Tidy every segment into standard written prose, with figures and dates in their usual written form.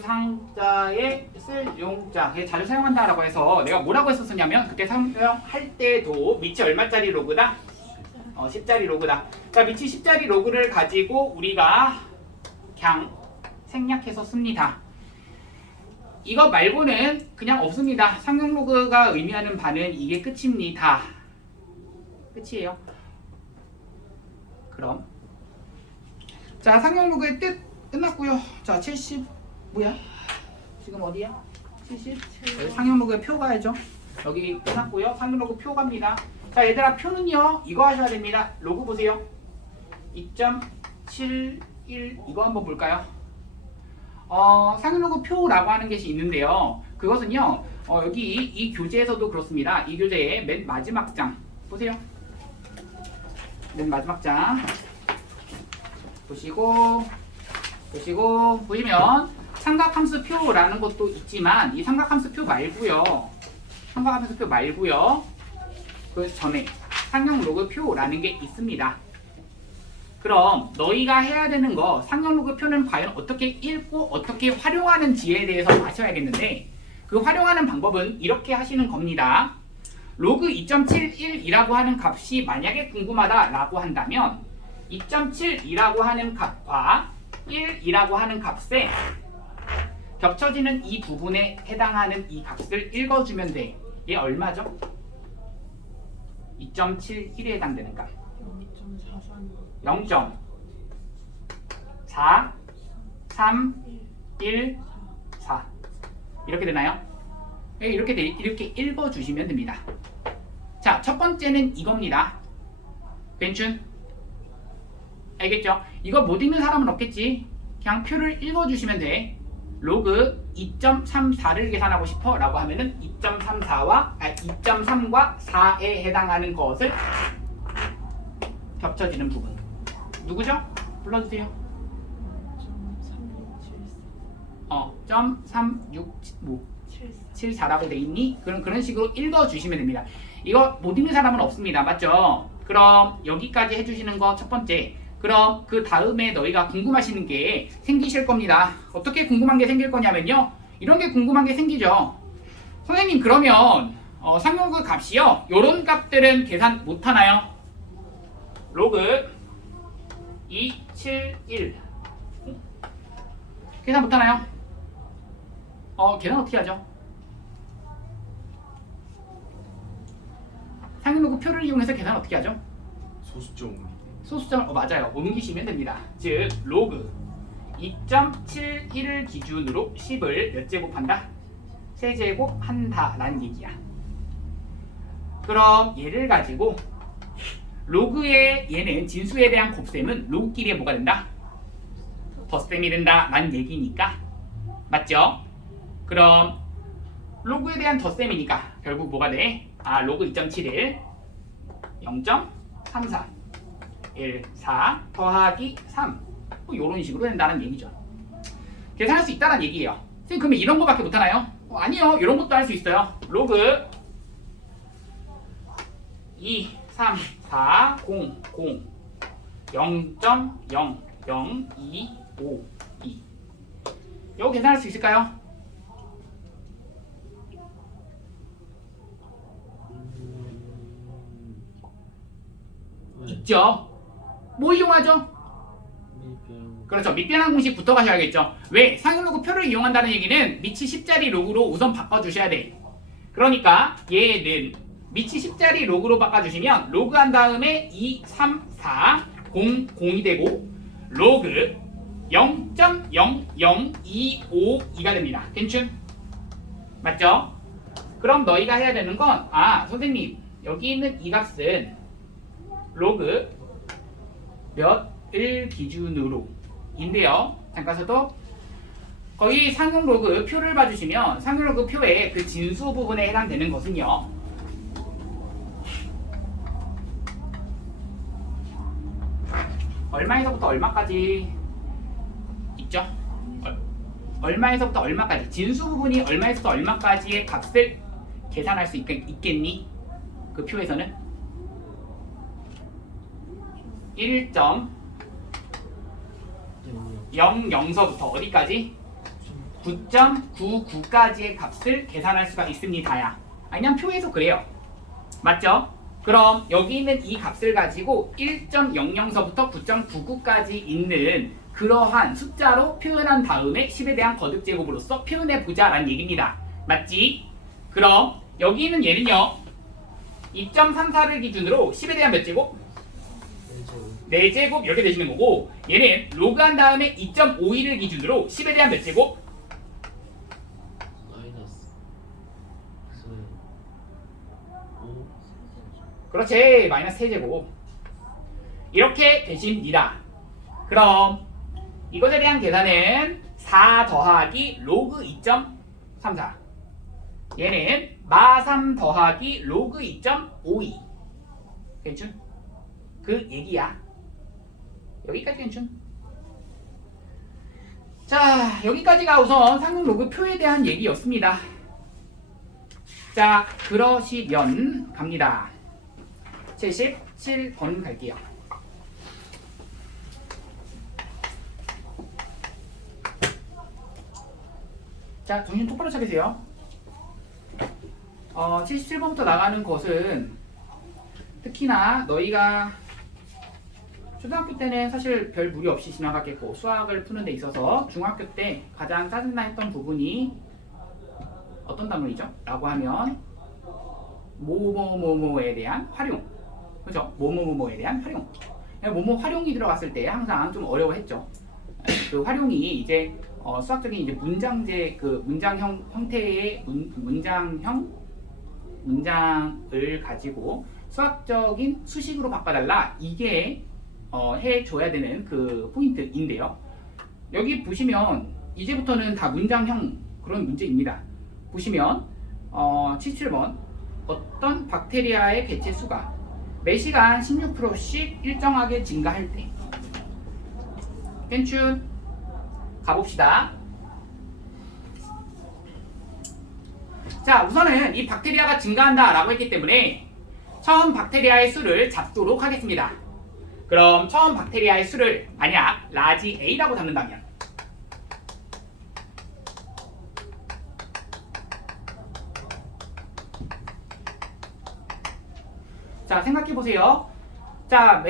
상자에 쓸 용자 자주 사용한다라고 해서 내가 뭐라고 했었냐면 그때 사용할 때도 밑이 얼마짜리 로그다? 10짜리 로그다. 자, 밑이 10짜리 로그를 가지고 우리가 그냥 생략해서 씁니다. 이거 말고는 그냥 없습니다. 상용 로그가 의미하는 바는 이게 끝입니다. 끝이에요. 그럼 자, 상용 로그의 뜻 끝났고요. 자, 70 뭐야? 지금 어디야? 70 상용 로그의 표 가야죠. 여기 끝났고요. 상용 로그 표 갑니다. 자, 얘들아, 표는요 이거 하셔야 됩니다. 로그 보세요. 2.71 이거 한번 볼까요? 상용 로그 표라고 하는 것이 있는데요. 그것은요 여기 이 교재에서도 그렇습니다. 이 교재의 맨 마지막 장 보세요. 맨 마지막 장 보시면 삼각함수 표라는 것도 있지만 이 삼각함수 표 말고요. 삼각함수 표 말고요. 그 전에 상용 로그 표라는 게 있습니다. 그럼 너희가 해야 되는 거 상용 로그 표는 과연 어떻게 읽고 어떻게 활용하는지에 대해서 아셔야겠는데 그 활용하는 방법은 이렇게 하시는 겁니다. 로그 2.71이라고 하는 값이 만약에 궁금하다라고 한다면 2.7이라고 하는 값과 1이라고 하는 값에 겹쳐지는 이 부분에 해당하는 이 값을 읽어주면 돼. 얘 얼마죠? 2.71에 해당되는 값 0.4314 이렇게 되나요? 이렇게 읽어주시면 됩니다. 자, 첫 번째는 이겁니다. 괜춘? 알겠죠? 이거 못 읽는 사람은 없겠지? 그냥 표를 읽어주시면 돼. 로그 2.34를 계산하고 싶어 라고 하면은 2.3과 4에 해당하는 것을 겹쳐지는 부분 누구죠? 불러주세요. 0.3674라고 돼 있니? 그런 식으로 읽어주시면 됩니다. 이거 못 읽는 사람은 없습니다. 맞죠? 그럼 여기까지 해주시는 거 첫 번째. 그럼 그 다음에 너희가 궁금하시는 게 생기실 겁니다. 어떻게 궁금한 게 생길 거냐면요. 이런 게 궁금한 게 생기죠. 선생님, 그러면 상용 그 값이요. 요런 값들은 계산 못 하나요? 로그 271 계산 못 하나요? 계산 어떻게 하죠? 상용 로그 표를 이용해서 계산 어떻게 하죠? 소수점을 맞아요. 옮기시면 됩니다. 즉 로그 2.71을 기준으로 10을 몇 제곱한다? 세제곱한다 라는 얘기야. 그럼 얘를 가지고 로그의 얘는 진수에 대한 곱셈은 로그끼리의 뭐가 된다? 덧셈이 된다 라는 얘기니까 맞죠? 그럼 로그에 대한 덧셈이니까 결국 뭐가 돼? 로그 2.71 0.34 1, 4 더하기 3 이런 식으로 된다는 얘기죠. 계산할 수 있다는 얘기예요. 선생님, 그러면 이런 거밖에 못하나요? 아니요. 이런 것도 할 수 있어요. 로그 2, 3, 4, 0, 0 0.00252 이거 계산할 수 있을까요? 있죠. 뭐 이용하죠? 그렇죠. 밑변환 공식부터 가셔야겠죠. 왜? 상용 로그 표를 이용한다는 얘기는 밑이 10짜리 로그로 우선 바꿔주셔야 돼. 그러니까 얘는 밑이 10짜리 로그로 바꿔주시면 로그 한 다음에 2, 3, 4, 0, 0이 되고 로그 0.00252가 됩니다. 괜춘? 맞죠? 그럼 너희가 해야 되는 건 선생님, 여기 있는 이 값은 로그 몇을 기준으로 인데요. 잠깐 서도 거의 상용 로그 표를 봐주시면 상용 로그 표의 그 진수 부분에 해당되는 것은요. 얼마에서부터 얼마까지 있죠? 얼마에서부터 얼마까지 진수 부분이 얼마에서부터 얼마까지의 값을 계산할 수 있겠니? 그 표에서는 1.00서부터 어디까지? 9.99까지의 값을 계산할 수가 있습니다야. 그냥 표에서 그래요. 맞죠? 그럼 여기 있는 이 값을 가지고 1.00서부터 9.99까지 있는 그러한 숫자로 표현한 다음에 10에 대한 거듭 제곱으로서 표현해 보자라는 얘기입니다. 맞지? 그럼 여기 있는 얘는요. 2.34를 기준으로 10에 대한 몇 제곱? 4제곱 이렇게 되시는 거고, 얘는 로그한 다음에 2.52를 기준으로 10에 대한 몇 제곱? 마이너스 5. 그렇지, 마이너스 3제곱 이렇게 되십니다. 그럼 이것에 대한 계산은 4 더하기 로그 2.34, 얘는 마3 더하기 로그 2.52. 괜춘? 그 얘기야. 여기까지 괜춘? 자, 여기까지가 우선 상용 로그 표에 대한 얘기였습니다. 자, 그러시면 갑니다. 77번 갈게요. 자, 정신 똑바로 차리세요. 77번부터 나가는 것은 특히나 너희가 초등학교 때는 사실 별 무리 없이 지나갔겠고, 수학을 푸는 데 있어서 중학교 때 가장 짜증나 했던 부분이 어떤 단문이죠? 라고 하면 뭐뭐뭐뭐에 대한 활용, 그죠? 뭐뭐뭐뭐에 대한 활용. 뭐뭐 활용이 들어갔을 때 항상 좀 어려워했죠. 그 활용이 이제 수학적인 이제 문장제, 그 문장형 형태의 문장을 가지고 수학적인 수식으로 바꿔달라, 이게 해줘야 되는 그 포인트인데요. 여기 보시면 이제부터는 다 문장형 그런 문제입니다. 보시면 77번 어떤 박테리아의 개체 수가 매 시간 16%씩 일정하게 증가할 때. 괜춘? 가봅시다. 자, 우선은 이 박테리아가 증가한다 라고 했기 때문에 처음 박테리아의 수를 잡도록 하겠습니다. 그럼 처음 박테리아의 수를 만약 라지 A라고 잡는다면, 자, 생각해보세요. 자,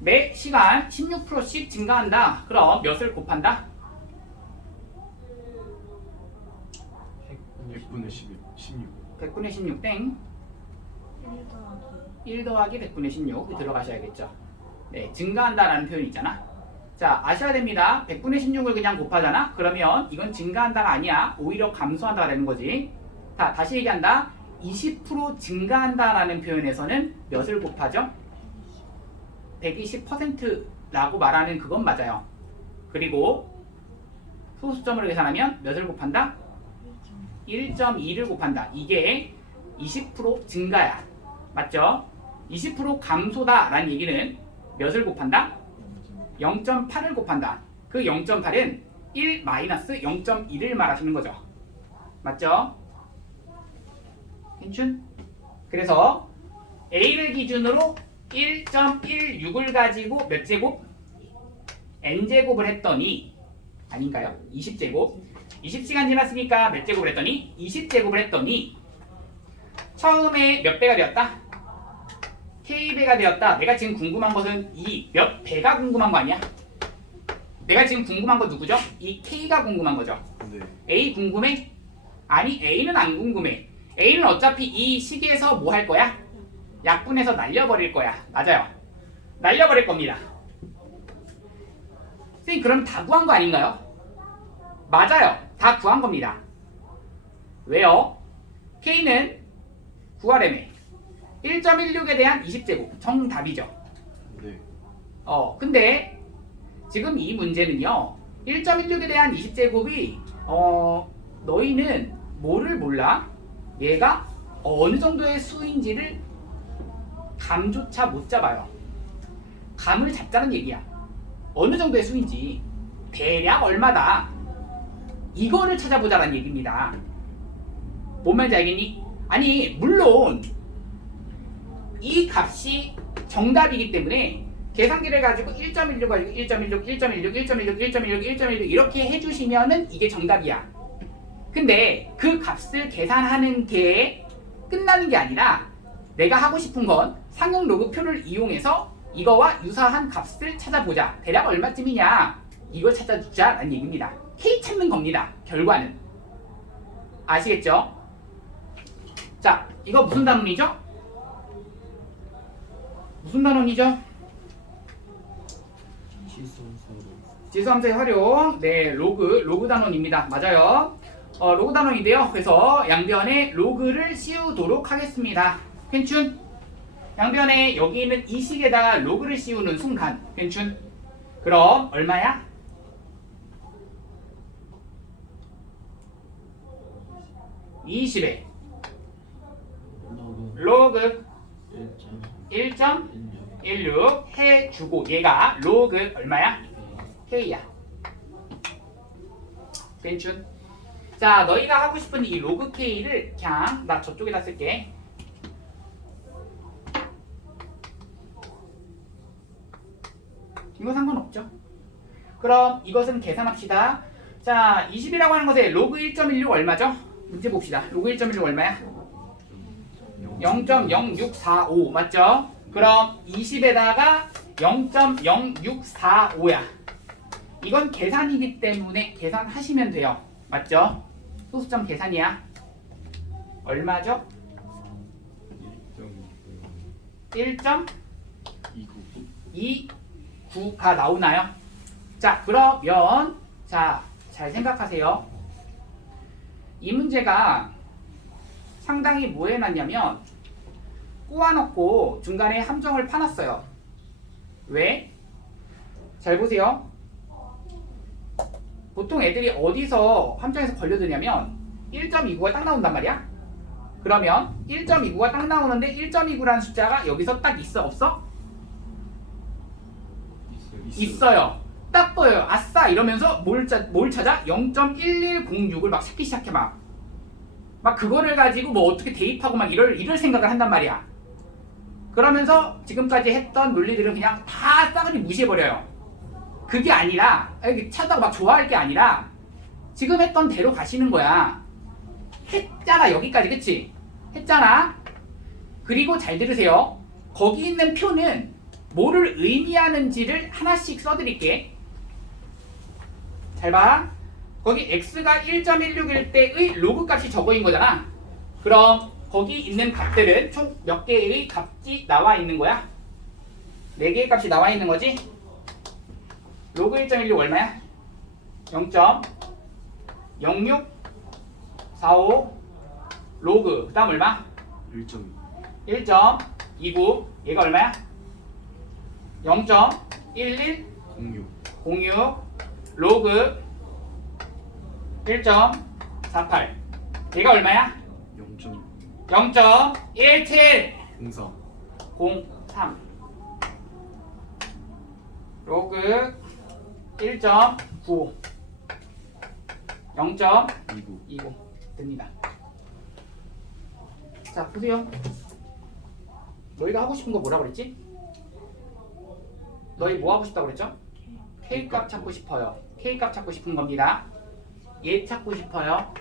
매 시간 16%씩 증가한다. 그럼 몇을 곱한다? 100분의 16. 100분의 16 땡. 1 더하기 100분의 16 들어가셔야겠죠. 네, 증가한다라는 표현이 있잖아. 자, 아셔야 됩니다. 100분의 16을 그냥 곱하잖아. 그러면 이건 증가한다가 아니야. 오히려 감소한다가 되는 거지. 자, 다시 얘기한다. 20% 증가한다라는 표현에서는 몇을 곱하죠? 120%라고 말하는 그건 맞아요. 그리고 소수점으로 계산하면 몇을 곱한다? 1.2를 곱한다. 이게 20% 증가야. 맞죠? 20% 감소다 라는 얘기는 몇을 곱한다? 0.8을 곱한다. 그 0.8은 1 마이너스 0.1을 말하시는 거죠. 맞죠? 괜춘? 그래서 A를 기준으로 1.16을 가지고 몇 제곱? N제곱을 했더니, 아닌가요? 20제곱. 20시간 지났으니까 몇 제곱을 했더니? 20제곱을 했더니 처음에 몇 배가 되었다? K배가 되었다. 내가 지금 궁금한 것은 이 몇 배가 궁금한 거 아니야? 내가 지금 궁금한 거 누구죠? 이 K가 궁금한 거죠. 네. A 궁금해? 아니, A는 안 궁금해. A는 어차피 이 식에서 뭐 할 거야? 약분해서 날려버릴 거야. 맞아요. 날려버릴 겁니다. 선생님, 그럼 다 구한 거 아닌가요? 맞아요. 다 구한 겁니다. 왜요? K는 구하래매. 1.16에 대한 20제곱. 정답이죠. 네. 근데 지금 이 문제는요. 1.16에 대한 20제곱이 너희는 뭐를 몰라? 얘가 어느 정도의 수인지를 감조차 못 잡아요. 감을 잡자는 얘기야. 어느 정도의 수인지, 대략 얼마다, 이거를 찾아보자라는 얘기입니다. 뭔 말인지 알겠니? 아니, 물론 이 값이 정답이기 때문에 계산기를 가지고 1.16 가지고 1.16, 1.16, 1.16, 1.16, 1.16 이렇게 해주시면은 이게 정답이야. 근데 그 값을 계산하는 게 끝나는 게 아니라 내가 하고 싶은 건 상용 로그표를 이용해서 이거와 유사한 값을 찾아보자. 대략 얼마쯤이냐? 이걸 찾아주자라는 얘기입니다. K 찾는 겁니다. 결과는. 아시겠죠? 자, 이거 무슨 단원이죠? 무슨 단원이죠? 지수함수의 활용. 네, 로그 단원입니다. 맞아요. 로그 단원인데요. 그래서 양변에 로그를 씌우도록 하겠습니다. 괜춘? 양변에 여기 있는 이 식에다가 로그를 씌우는 순간 괜춘? 그럼 얼마야? 20에 로그 1.16 해주고 얘가 로그 얼마야? K야. 괜춘? 자, 너희가 하고 싶은 이 로그 K를 그냥 나 저쪽에다 쓸게. 이거 상관없죠. 그럼 이것은 계산합시다. 자, 20이라고 하는 것에 로그 1.16 얼마죠? 문제 봅시다. 로그 1.16 얼마야? 0.0645 맞죠? 그럼 20에다가 0.0645야. 이건 계산이기 때문에 계산하시면 돼요. 맞죠? 소수점 계산이야. 얼마죠? 1.29가 나오나요? 자, 그러면 자, 잘 생각하세요. 이 문제가 상당히 뭐 해놨냐면 꼬아놓고 중간에 함정을 파놨어요. 왜? 잘 보세요. 보통 애들이 어디서 함정에서 걸려드냐면 1.29가 딱 나온단 말이야. 그러면 1.29가 딱 나오는데 1.29라는 숫자가 여기서 딱 있어 없어? 있어요. 딱 보여요. 아싸 이러면서 뭘 찾아? 0.1106을 막 찾기 시작해 막 그거를 가지고 뭐 어떻게 대입하고 막 이럴 생각을 한단 말이야. 그러면서 지금까지 했던 논리들은 그냥 다 싸그리 무시해버려요. 그게 아니라 찾다가 막 좋아할 게 아니라 지금 했던 대로 가시는 거야. 했잖아 여기까지 그치? 했잖아. 그리고 잘 들으세요. 거기 있는 표는 뭐를 의미하는지를 하나씩 써드릴게. 잘 봐. 거기 x가 1.16일 때의 로그 값이 저거인 거잖아. 그럼 거기 있는 값들은 총 몇 개의 값이 나와 있는 거야? 4개의 값이 나와 있는 거지? 로그 1.16 얼마야? 0.0645 로그 그 다음 얼마? 1.29 얘가 얼마야? 0.1106 로그 1.48 얘가 얼마야? 0.17 03 로그 1.95 0.29 됩니다. 자 보세요. 너희가 하고 싶은 거 뭐라고 그랬지? 너희 뭐 하고 싶다고 그랬죠? K값 찾고 싶어요. K값 찾고 싶은 겁니다. 얘 찾고 싶어요.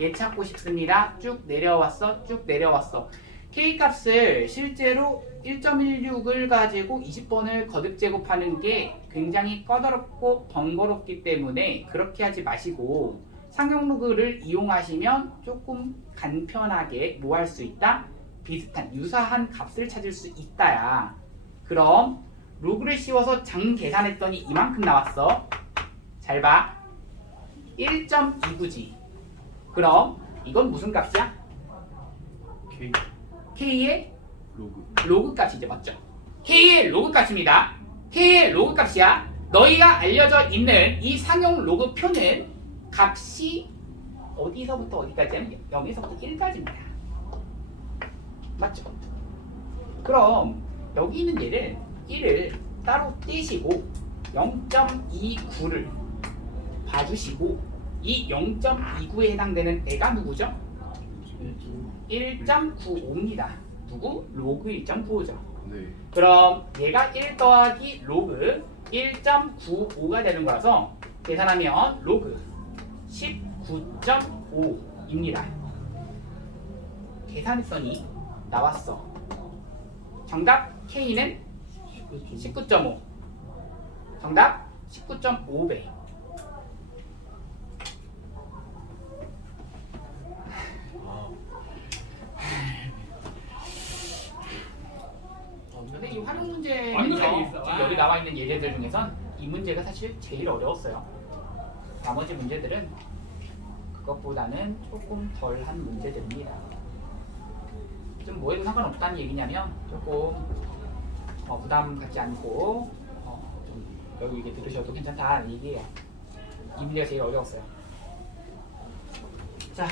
얘 찾고 싶습니다. 쭉 내려왔어. 쭉 내려왔어. K값을 실제로 1.16을 가지고 20번을 거듭 제곱하는 게 굉장히 까다롭고 번거롭기 때문에 그렇게 하지 마시고 상용 로그를 이용하시면 조금 간편하게 뭐 할 수 있다? 비슷한 유사한 값을 찾을 수 있다야. 그럼 로그를 씌워서 장 계산했더니 이만큼 나왔어. 잘 봐. 1.29지. 그럼 이건 무슨 값이야? K의 로그 값이죠. 맞죠? K의 로그 값입니다. K의 로그 값이야. 너희가 알려져 있는 이 상용 로그 표는 값이 어디서부터 어디까지냐면 0에서부터 1까지입니다. 맞죠? 그럼 여기 있는 얘를 1을 따로 떼시고 0.29를 봐주시고 이 0.29에 해당되는 애가 누구죠? 1.95입니다. 누구? 로그 1.95죠. 네. 그럼 얘가 1 더하기 로그 1.95가 되는 거라서 계산하면 로그 19.5입니다. 계산했더니 나왔어. 정답 K는 19.5. 정답 19.5배. 근데 이 활용 문제는요, 지금 여기 나와 있는 예제들 중에선 이 문제가 사실 제일 어려웠어요. 나머지 문제들은 그것보다는 조금 덜한 문제들입니다. 좀 뭐해도 상관없다는 얘기냐면 조금 부담 갖지 않고 좀 여기 이게 들으셔도 괜찮다는 얘기예요. 이 문제가 제일 어려웠어요. 자.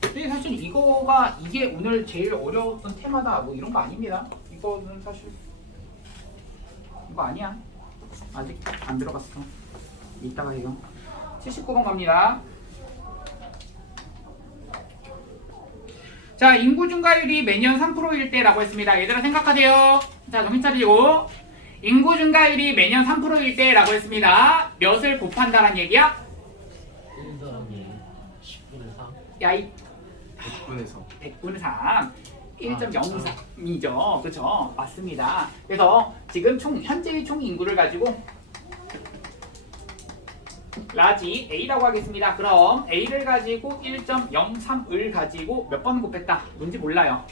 근데 사실 이게 오늘 제일 어려웠던 테마다 뭐 이런 거 아닙니다. 이거는 사실 이거 아니야. 아직 안 들어갔어. 이따가 해요. 79번 갑니다. 자, 인구 증가율이 매년 3%일 때라고 했습니다. 얘들아 생각하세요. 자, 정신 차리고. 인구 증가율이 매년 3%일 때라고 했습니다. 몇을 곱한다는 얘기야? 1 더하기 10분의 3. 야, 이 100분의 3. 100분의 3 1.03이죠. 그렇죠? 맞습니다. 그래서 지금 현재의 총 인구를 가지고 라지 A라고 하겠습니다. 그럼 A를 가지고 1.03을 가지고 몇 번 곱했다? 뭔지 몰라요.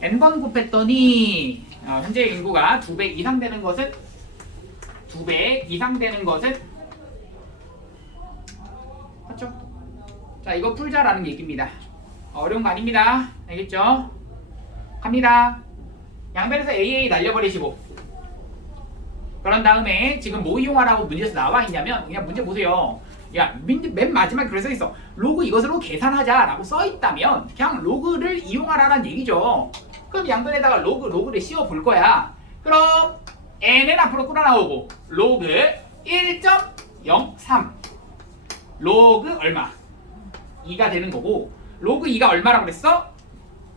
N번 곱했더니 현재 인구가 2배 이상 되는 것은 2배 이상 되는 것은 맞죠? 자, 이거 풀자라는 얘기입니다. 어려운 거 아닙니다. 알겠죠? 갑니다. 양변에서 AA 날려버리시고 그런 다음에 지금 뭐 이용하라고 문제에서 나와 있냐면 그냥 문제 보세요. 야, 맨 마지막에 그래 써 있어. 로그 이것으로 계산하자라고 써 있다면 그냥 로그를 이용하라는 얘기죠. 그럼 양변에다가 로그를 씌워 볼 거야. 그럼 n은 앞으로 끌어 나오고 로그 1.03 로그 얼마? 2가 되는 거고 로그 2가 얼마라고 그랬어?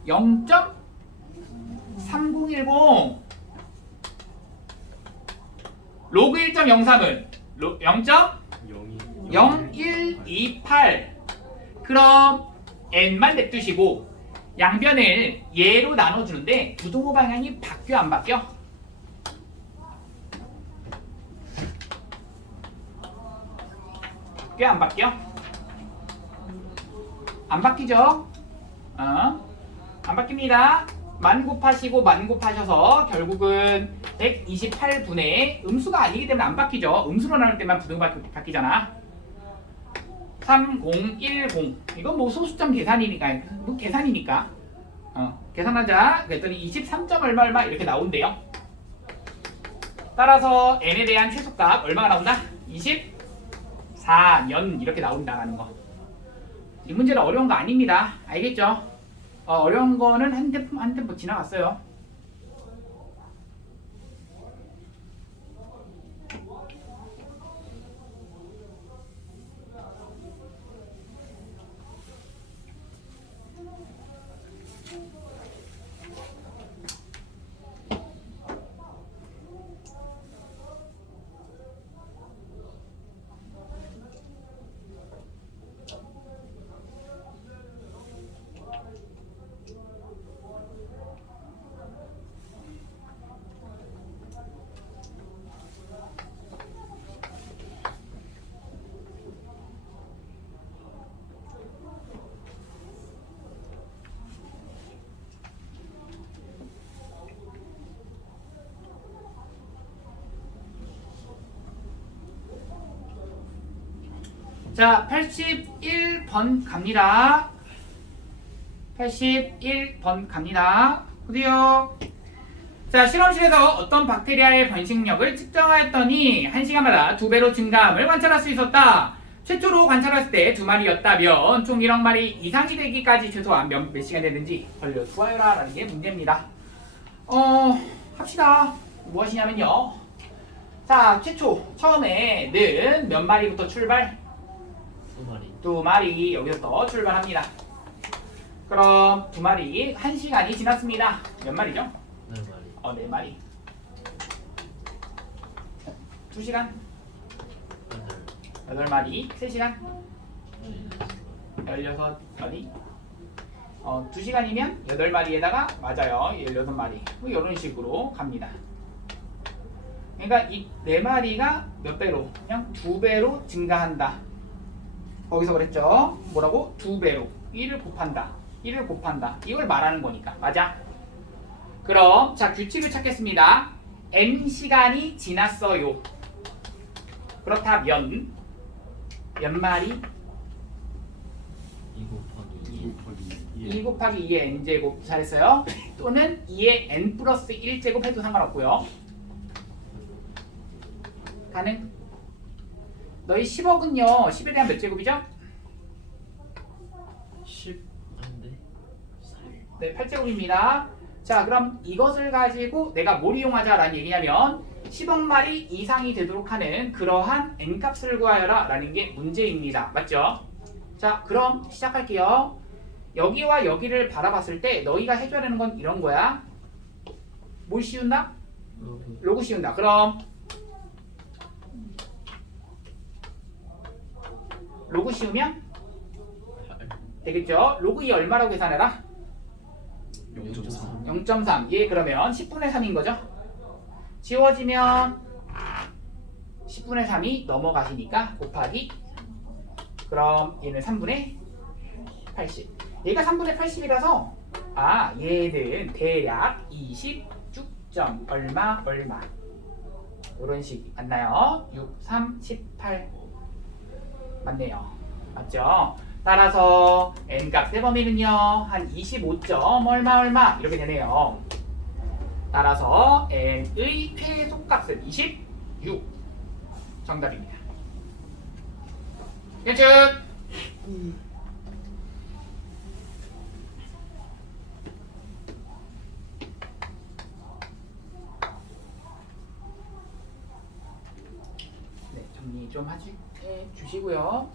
0.3010 로그 1.03은 0.0128 그럼 n만 냅두시고 양변을 얘로 나눠주는데 부동호 방향이 바뀌어 안 바뀌어? 바뀌어 안 바뀌어? 안 바뀌죠? 안 바뀝니다. 만 곱하시고 만 곱하셔서 결국은 128분의 음수가 아니기 때문에 안 바뀌죠. 음수로 나눌 때만 부등호가 바뀌잖아. 3010 이건 뭐 소수점 계산이니까 뭐 계산이니까 계산하자. 그랬더니 23점 얼마 이렇게 나온대요. 따라서 n에 대한 최소값 얼마가 나온다? 24년 이렇게 나온다는 거. 이 문제는 어려운 거 아닙니다. 알겠죠? 어려운 거는 한 템포 지나갔어요. 자, 81번 갑니다. 81번 갑니다. 어디요? 자, 실험실에서 어떤 박테리아의 번식력을 측정하였더니 1시간마다 2배로 증가함을 관찰할 수 있었다. 최초로 관찰했을 때 2마리였다면 총 1억 마리 이상이 되기까지 최소한 몇 시간 되는지 걸려두어라 라는 게 문제입니다. 합시다. 무엇이냐면요. 자, 처음에는 몇 마리부터 출발? 두 마리. 두 마리 여기서 출발합니다. 그럼 두 마리 1시간이 지났습니다. 몇 마리죠? 네 마리. 네 마리. 2시간? 여덟. 8마리. 3시간? 네. 16마리. 2시간이면 8마리에다가 맞아요. 16마리. 뭐 이런 식으로 갑니다. 그러니까 이 4마리가 몇 배로? 그냥 2배로 증가한다. 거기서 그랬죠? 뭐라고? 2배로. 1을 곱한다. 1을 곱한다. 이걸 말하는 거니까. 맞아? 그럼 자 규칙을 찾겠습니다. n시간이 지났어요. 그렇다면 몇 마리? 2 곱하기 2 곱하기 2 곱하기 2의 n제곱 잘했어요. 또는 2의 n 플러스 1제곱 해도 상관없고요. 가능? 너희 10억은요 10에 대한 몇 제곱이죠? 10 안돼. 네 8제곱입니다. 자 그럼 이것을 가지고 내가 뭘 이용하자라는 얘기냐면 10억 마리 이상이 되도록 하는 그러한 n값을 구하여라 라는 게 문제입니다. 맞죠? 자 그럼 시작할게요. 여기와 여기를 바라봤을 때 너희가 해줘야 되는 건 이런 거야. 뭘 씌운다? 로그. 로그 씌운다. 그럼 로그 씌우면 8. 되겠죠? 로그 2 얼마라고 계산해라? 0.3 0.3. 얘 그러면 10분의 3인 거죠? 지워지면 10분의 3이 넘어가시니까 곱하기 그럼 얘는 3분의 80. 얘가 3분의 80이라서 얘는 대략 20점 얼마 이런 식 맞나요? 6, 3, 18 맞네요. 맞죠? 따라서 n값의 범위는요 한 25점 얼마 이렇게 되네요. 따라서 n의 최소값은 26 정답입니다. 예측. 네, 정리 좀 해 주시고요.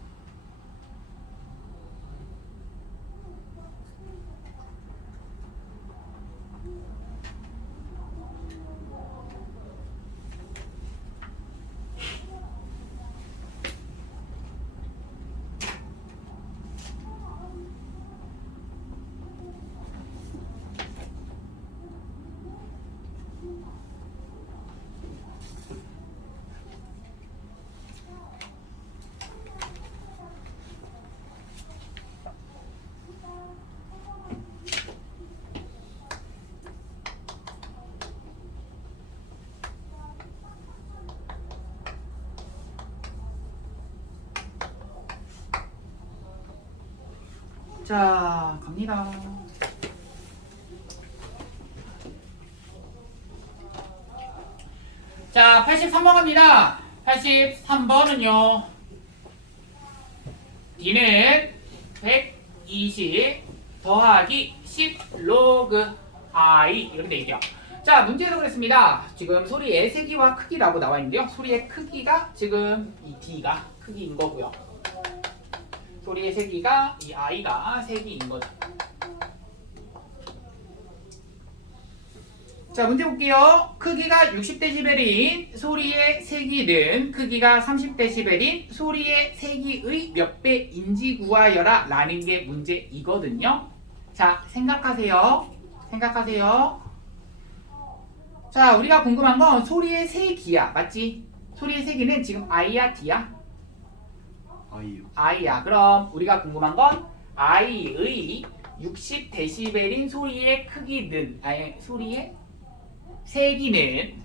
자, 갑니다. 자, 83번 갑니다. 83번은요. D는 120 더하기 10 로그 I 이렇게 돼 있죠. 자, 문제에서 그랬습니다. 지금 소리의 세기와 크기라고 나와 있는데요. 소리의 크기가 지금 이 D가 크기인 거고요. 소리의 세기가 이 I가 세기인 거죠. 자, 문제 볼게요. 크기가 60dB인 소리의 세기는 크기가 30dB인 소리의 세기의 몇 배인지 구하여라 라는 게 문제이거든요. 자, 생각하세요. 자, 우리가 궁금한 건 소리의 세기야. 맞지? 소리의 세기는 지금 I야, D야? I요. I야. 그럼 우리가 궁금한 건 I의 60dB인 소리의 크기는 소리의 세기는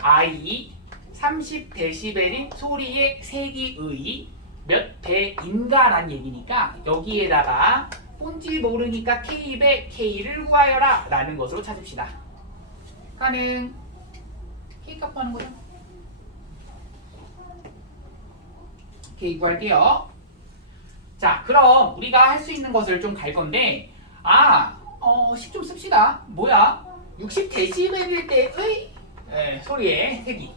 I 30dB인 소리의 세기의 몇 배인가라는 얘기니까 여기에다가 뭔지 모르니까 K배 K를 구하여라 라는 것으로 찾읍시다. 가능. K값 구하는 거죠. K 구할게요. 자, 그럼 우리가 할 수 있는 것을 좀 갈 건데 식 좀 씁시다. 뭐야? 60dB일 때의 소리의 세기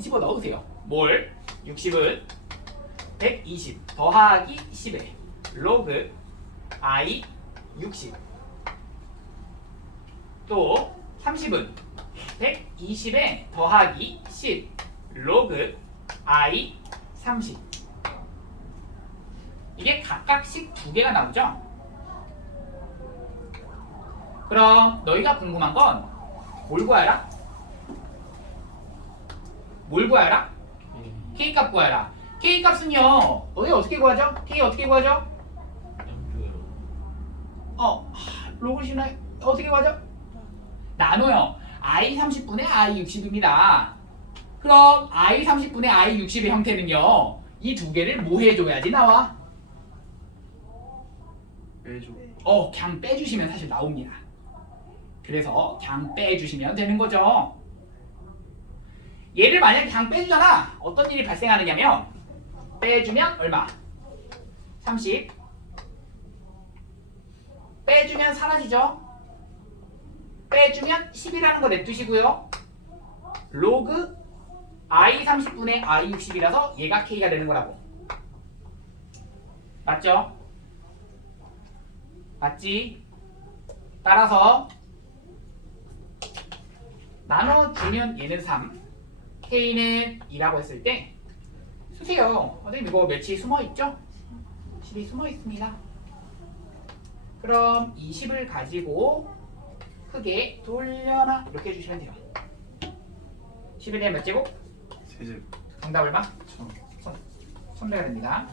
집어 넣으세요. 뭘? 60은 120 더하기 10에 로그 I 60. 또 30은 120에 더하기 10 로그 I 30. 이게 각각씩 두 개가 나오죠? 그럼 너희가 궁금한 건 뭘 구하라? 뭘 구하라? K값 구하라. K값은요, 너희 어떻게 구하죠? K 어떻게 구하죠? 양조요. 로그를 씌우나요? 어떻게 구하죠? 나눠요. I 30분의 I 60입니다. 그럼 I 30분의 I 60의 형태는요, 이 두 개를 뭐 해줘야지 나와? 빼줘. 그냥 빼주시면 사실 나옵니다. 그래서 그냥 빼주시면 되는 거죠. 얘를 만약에 그냥 빼주잖아. 어떤 일이 발생하느냐면 빼주면 얼마? 30. 빼주면 사라지죠. 빼주면 10이라는 거 냅두시고요. 로그 I 30분의 I 60이라서 얘가 K가 되는 거라고. 맞죠? 맞지? 따라서 나눠주면 얘는 3, K는 2라고 했을 때 쓰세요. 선생님 이거 몇이 숨어있죠? 10이 숨어있습니다. 그럼 20을 가지고 크게 돌려라 이렇게 해주시면 돼요. 11의 몇 제곱? 세제곱. 정답 얼마? 1000. 1000배가 됩니다.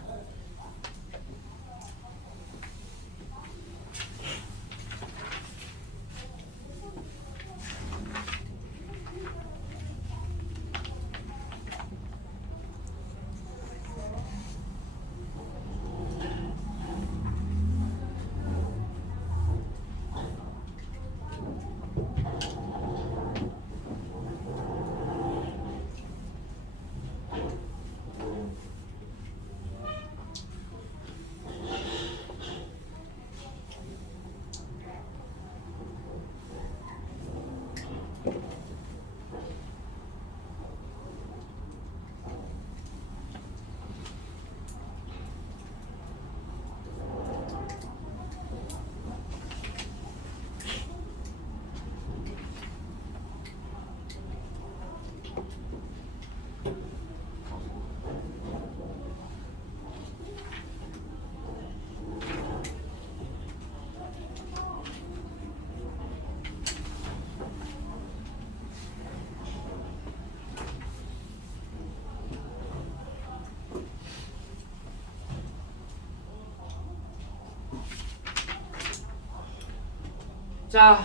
자,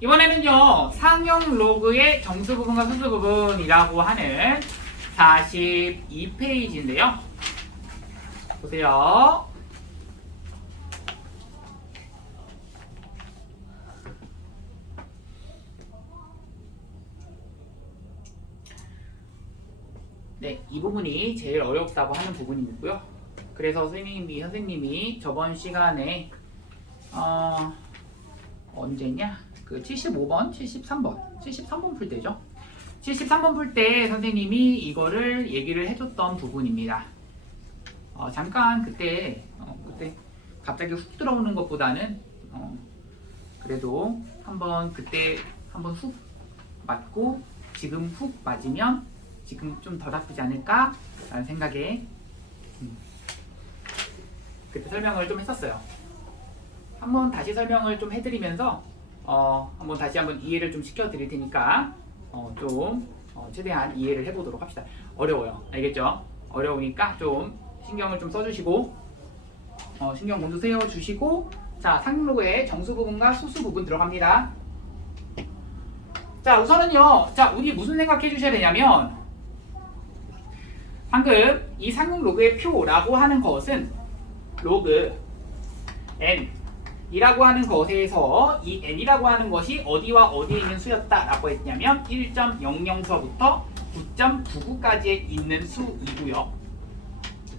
이번에는요 상용 로그의 정수 부분과 수수 부분이라고 하는 42페이지인데요. 보세요. 네, 이 부분이 제일 어렵다고 하는 부분이고요. 그래서 선생님이 저번 시간에 언제냐? 그 75번, 73번 풀 때죠. 73번 풀 때 선생님이 이거를 얘기를 해줬던 부분입니다. 잠깐 그때 갑자기 훅 들어오는 것보다는 그래도 그때 한번 훅 맞고 지금 훅 맞으면 지금 좀 덜 아프지 않을까? 라는 생각에 그때 설명을 좀 했었어요. 한번 다시 설명을 좀 해드리면서 한번 이해를 좀 시켜드릴 테니까 최대한 이해를 해보도록 합시다. 어려워요. 알겠죠? 어려우니까 좀 신경을 좀 써주시고 신경 먼저 세워주시고 자, 상용 로그의 정수 부분과 수수 부분 들어갑니다. 자, 우선은요. 자, 우리 무슨 생각해 주셔야 되냐면 방금 이 상용 로그의 표라고 하는 것은 로그 n 이라고 하는 것에서 이 n이라고 하는 것이 어디와 어디에 있는 수였다라고 했냐면 1.00서부터 9.99까지에 있는 수이고요.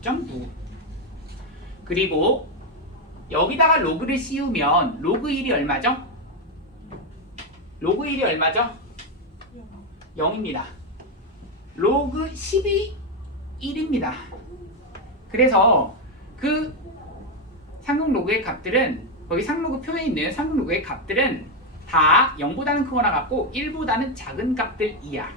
9.99. 그리고 여기다가 로그를 씌우면 로그 1이 얼마죠? 로그 1이 얼마죠? 0입니다. 로그 10이 1입니다. 그래서 그 상용 로그의 값들은 거기 상로그 표에 있는 상용 로그의 값들은 다 0보다는 크거나 같고 1보다는 작은 값들이야.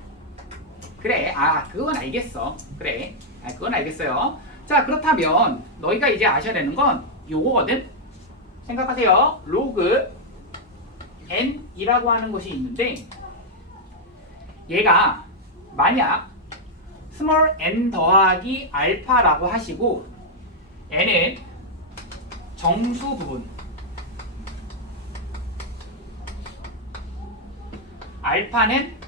그래, 그건 알겠어. 그래, 그건 알겠어요. 자, 그렇다면 너희가 이제 아셔야 되는 건 요거거든. 생각하세요. 로그 n이라고 하는 것이 있는데 얘가 만약 스몰 n 더하기 알파라고 하시고 n은 정수 부분, 알파는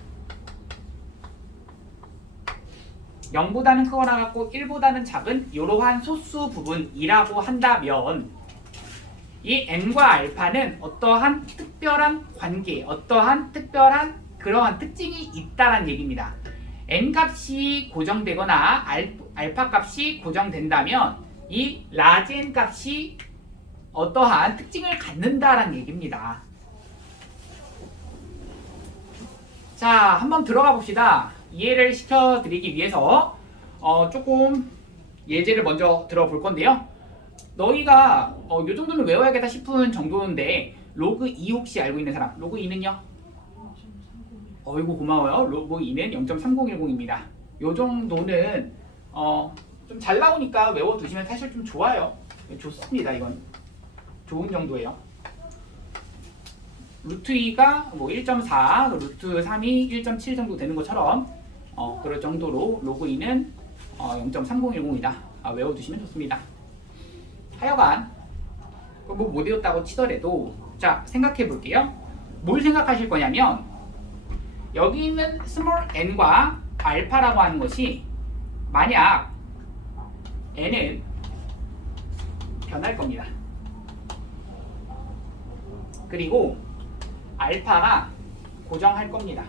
0보다는 크거나 같고 1보다는 작은 이러한 소수 부분이라고 한다면 이 n과 알파는 어떠한 특별한 관계, 어떠한 특별한 그러한 특징이 있다는 얘기입니다. n 값이 고정되거나 알파 값이 고정된다면 이 라지 n 값이 어떠한 특징을 갖는다는 얘기입니다. 자, 한번 들어가 봅시다. 이해를 시켜드리기 위해서 조금 예제를 먼저 들어볼 건데요. 너희가 요 정도는 외워야겠다 싶은 정도인데 로그 2 혹시 알고 있는 사람? 로그 2는요? 어이구 고마워요. 로그 2는 0.3010입니다. 요 정도는 좀 잘 나오니까 외워두시면 사실 좀 좋아요. 좋습니다. 이건 좋은 정도예요. 루트 2가 뭐 1.4, 루트 3이 1.7 정도 되는 것처럼 그럴 정도로 로그 2는 0.3010이다. 외워두시면 좋습니다. 하여간 뭐 못 외웠다고 치더라도 자, 생각해 볼게요. 뭘 생각하실 거냐면 여기 있는 스몰 n과 알파라고 하는 것이 만약 n은 변할 겁니다. 그리고 알파가 고정할 겁니다.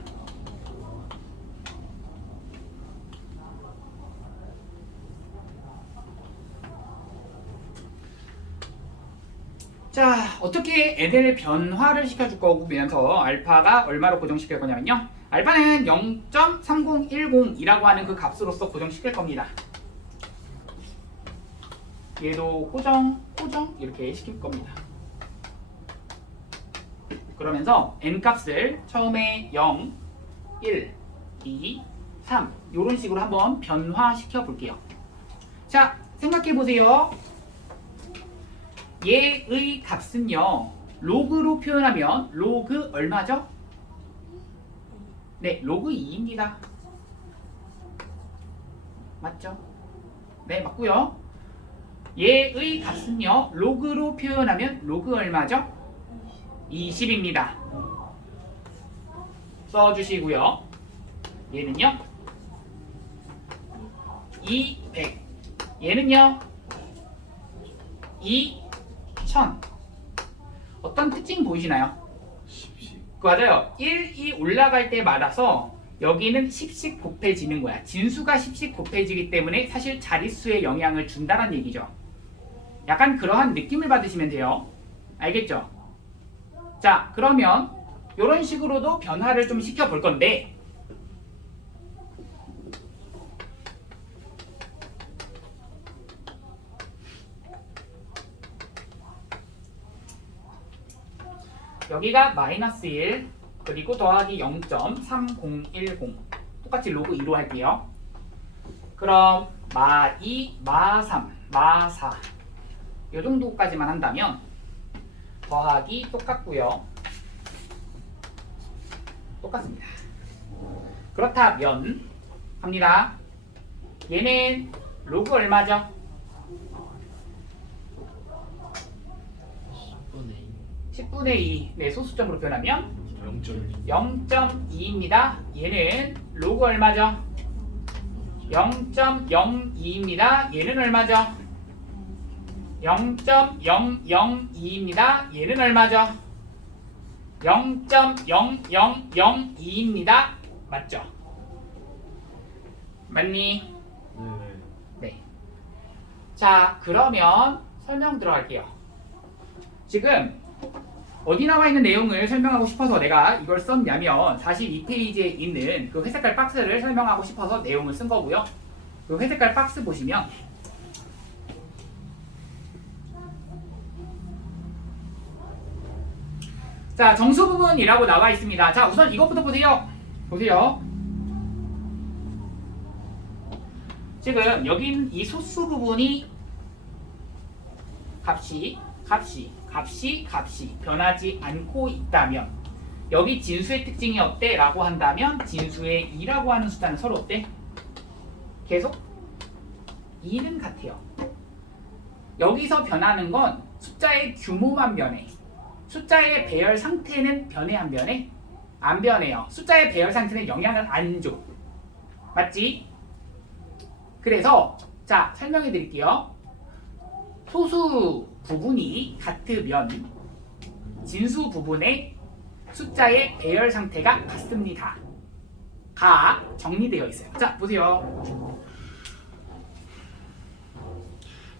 자, 어떻게 n을 변화를 시켜줄 거면서 알파가 얼마로 고정시킬 거냐면요. 알파는 0.3010이라고 하는 그 값으로서 고정시킬 겁니다. 얘도 고정 이렇게 시킬 겁니다. 그러면서 n 값을 처음에 0, 1, 2, 3 이런 식으로 한번 변화시켜 볼게요. 자, 생각해 보세요. 얘의 값은요. 로그로 표현하면 로그 얼마죠? 네, 로그 2입니다. 맞죠? 네, 맞고요. 얘의 값은요. 로그로 표현하면 로그 얼마죠? 20입니다. 써주시고요. 얘는요. 200. 얘는요. 2000. 어떤 특징 보이시나요? 10씩. 맞아요. 1이 올라갈 때마다서 여기는 10씩 곱해지는 거야. 진수가 10씩 곱해지기 때문에 사실 자릿수에 영향을 준다는 얘기죠. 약간 그러한 느낌을 받으시면 돼요. 알겠죠? 자, 그러면 이런 식으로도 변화를 좀 시켜볼 건데 여기가 마이너스 1 그리고 더하기 0.3010 똑같이 로그 2로 할게요. 그럼 마2, 마3, 마4 이 정도까지만 한다면 더하기 똑같고요. 똑같습니다. 그렇다면 합니다. 얘는 로그 얼마죠? 10분의 2. 네, 소수점으로 표현하면 0.2입니다. 얘는 로그 얼마죠? 0.02입니다. 얘는 얼마죠? 0.002입니다. 얘는 얼마죠? 0.0002입니다. 맞죠? 맞니? 네. 네. 자, 그러면 설명 들어갈게요. 지금 어디 나와 있는 내용을 설명하고 싶어서 내가 이걸 썼냐면 42페이지에 있는 그 회색깔 박스를 설명하고 싶어서 내용을 쓴 거고요. 그 회색깔 박스 보시면 자, 정수 부분이라고 나와 있습니다. 자, 우선 이것부터 보세요. 보세요. 지금 여기 이 소수 부분이 값이 변하지 않고 있다면 여기 진수의 특징이 어때? 라고 한다면 진수의 2라고 하는 숫자는 서로 어때? 계속 2는 같아요. 여기서 변하는 건 숫자의 규모만 변해. 숫자의 배열 상태는 변해 안 변해? 안 변해요. 숫자의 배열 상태는 영향을 안 줘. 맞지? 그래서 자, 설명해 드릴게요. 소수 부분이 같으면 진수 부분의 숫자의 배열 상태가 같습니다. 가 정리되어 있어요. 자, 보세요.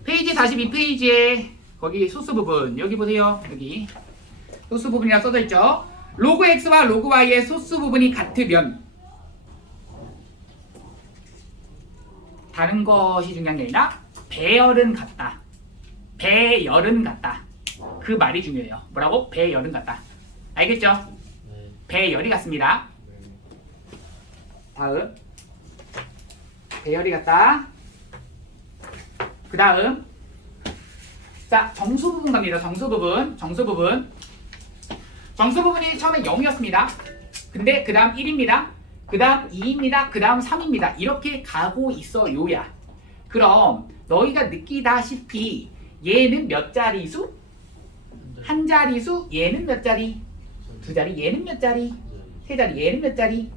페이지 42페이지에 거기 소수 부분 여기 보세요. 여기 소수 부분이라고 써져 있죠. 로그 x와 로그 y의 소수 부분이 같으면 다른 것이 중요한 게 아니라 배열은 같다. 배열은 같다. 그 말이 중요해요. 뭐라고? 배열은 같다. 알겠죠? 네. 배열이 같습니다. 다음 배열이 같다. 그 다음 자, 정수 부분 갑니다. 정수 부분. 정수 부분이 처음에 0이었습니다. 근데 그 다음 1입니다. 그 다음 2입니다. 그 다음 3입니다. 이렇게 가고 있어요야. 그럼 너희가 느끼다시피 얘는 몇 자리수? 한 자리수? 얘는 몇 자리? 두 자리? 얘는 몇 자리? 세 자리? 얘는 몇 자리?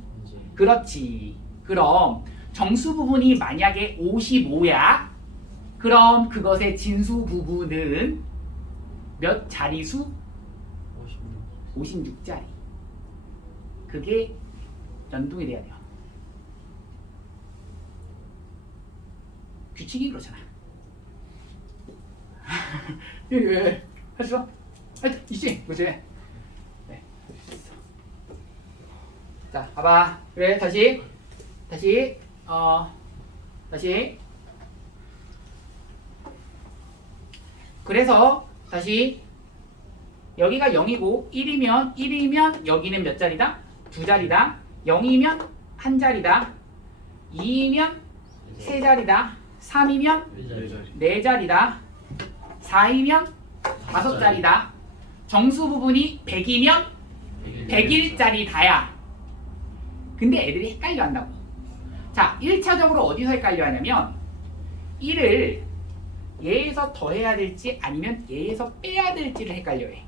그렇지. 그럼 정수 부분이 만약에 55야. 그럼 그것의 진수 부분은 몇 자리수? 56자리. 그게 연동이 돼야 돼요. 규칙이 그렇잖아. 예. 할 수 있어? 있지? 그치? 네. 자, 봐봐. 그래, 다시. 그래서 다시 여기가 0이고 1이면 여기는 몇 자리다? 두 자리다. 0이면 한 자리다. 2이면 세 자리다. 3이면 네 자리다. 4이면 다섯 자리다. 정수 부분이 100이면 100일짜리 근데 애들이 헷갈려 한다고. 자, 1차적으로 어디서 헷갈려 하냐면 1을 얘에서 더해야 될지 아니면 얘에서 빼야 될지를 헷갈려 해.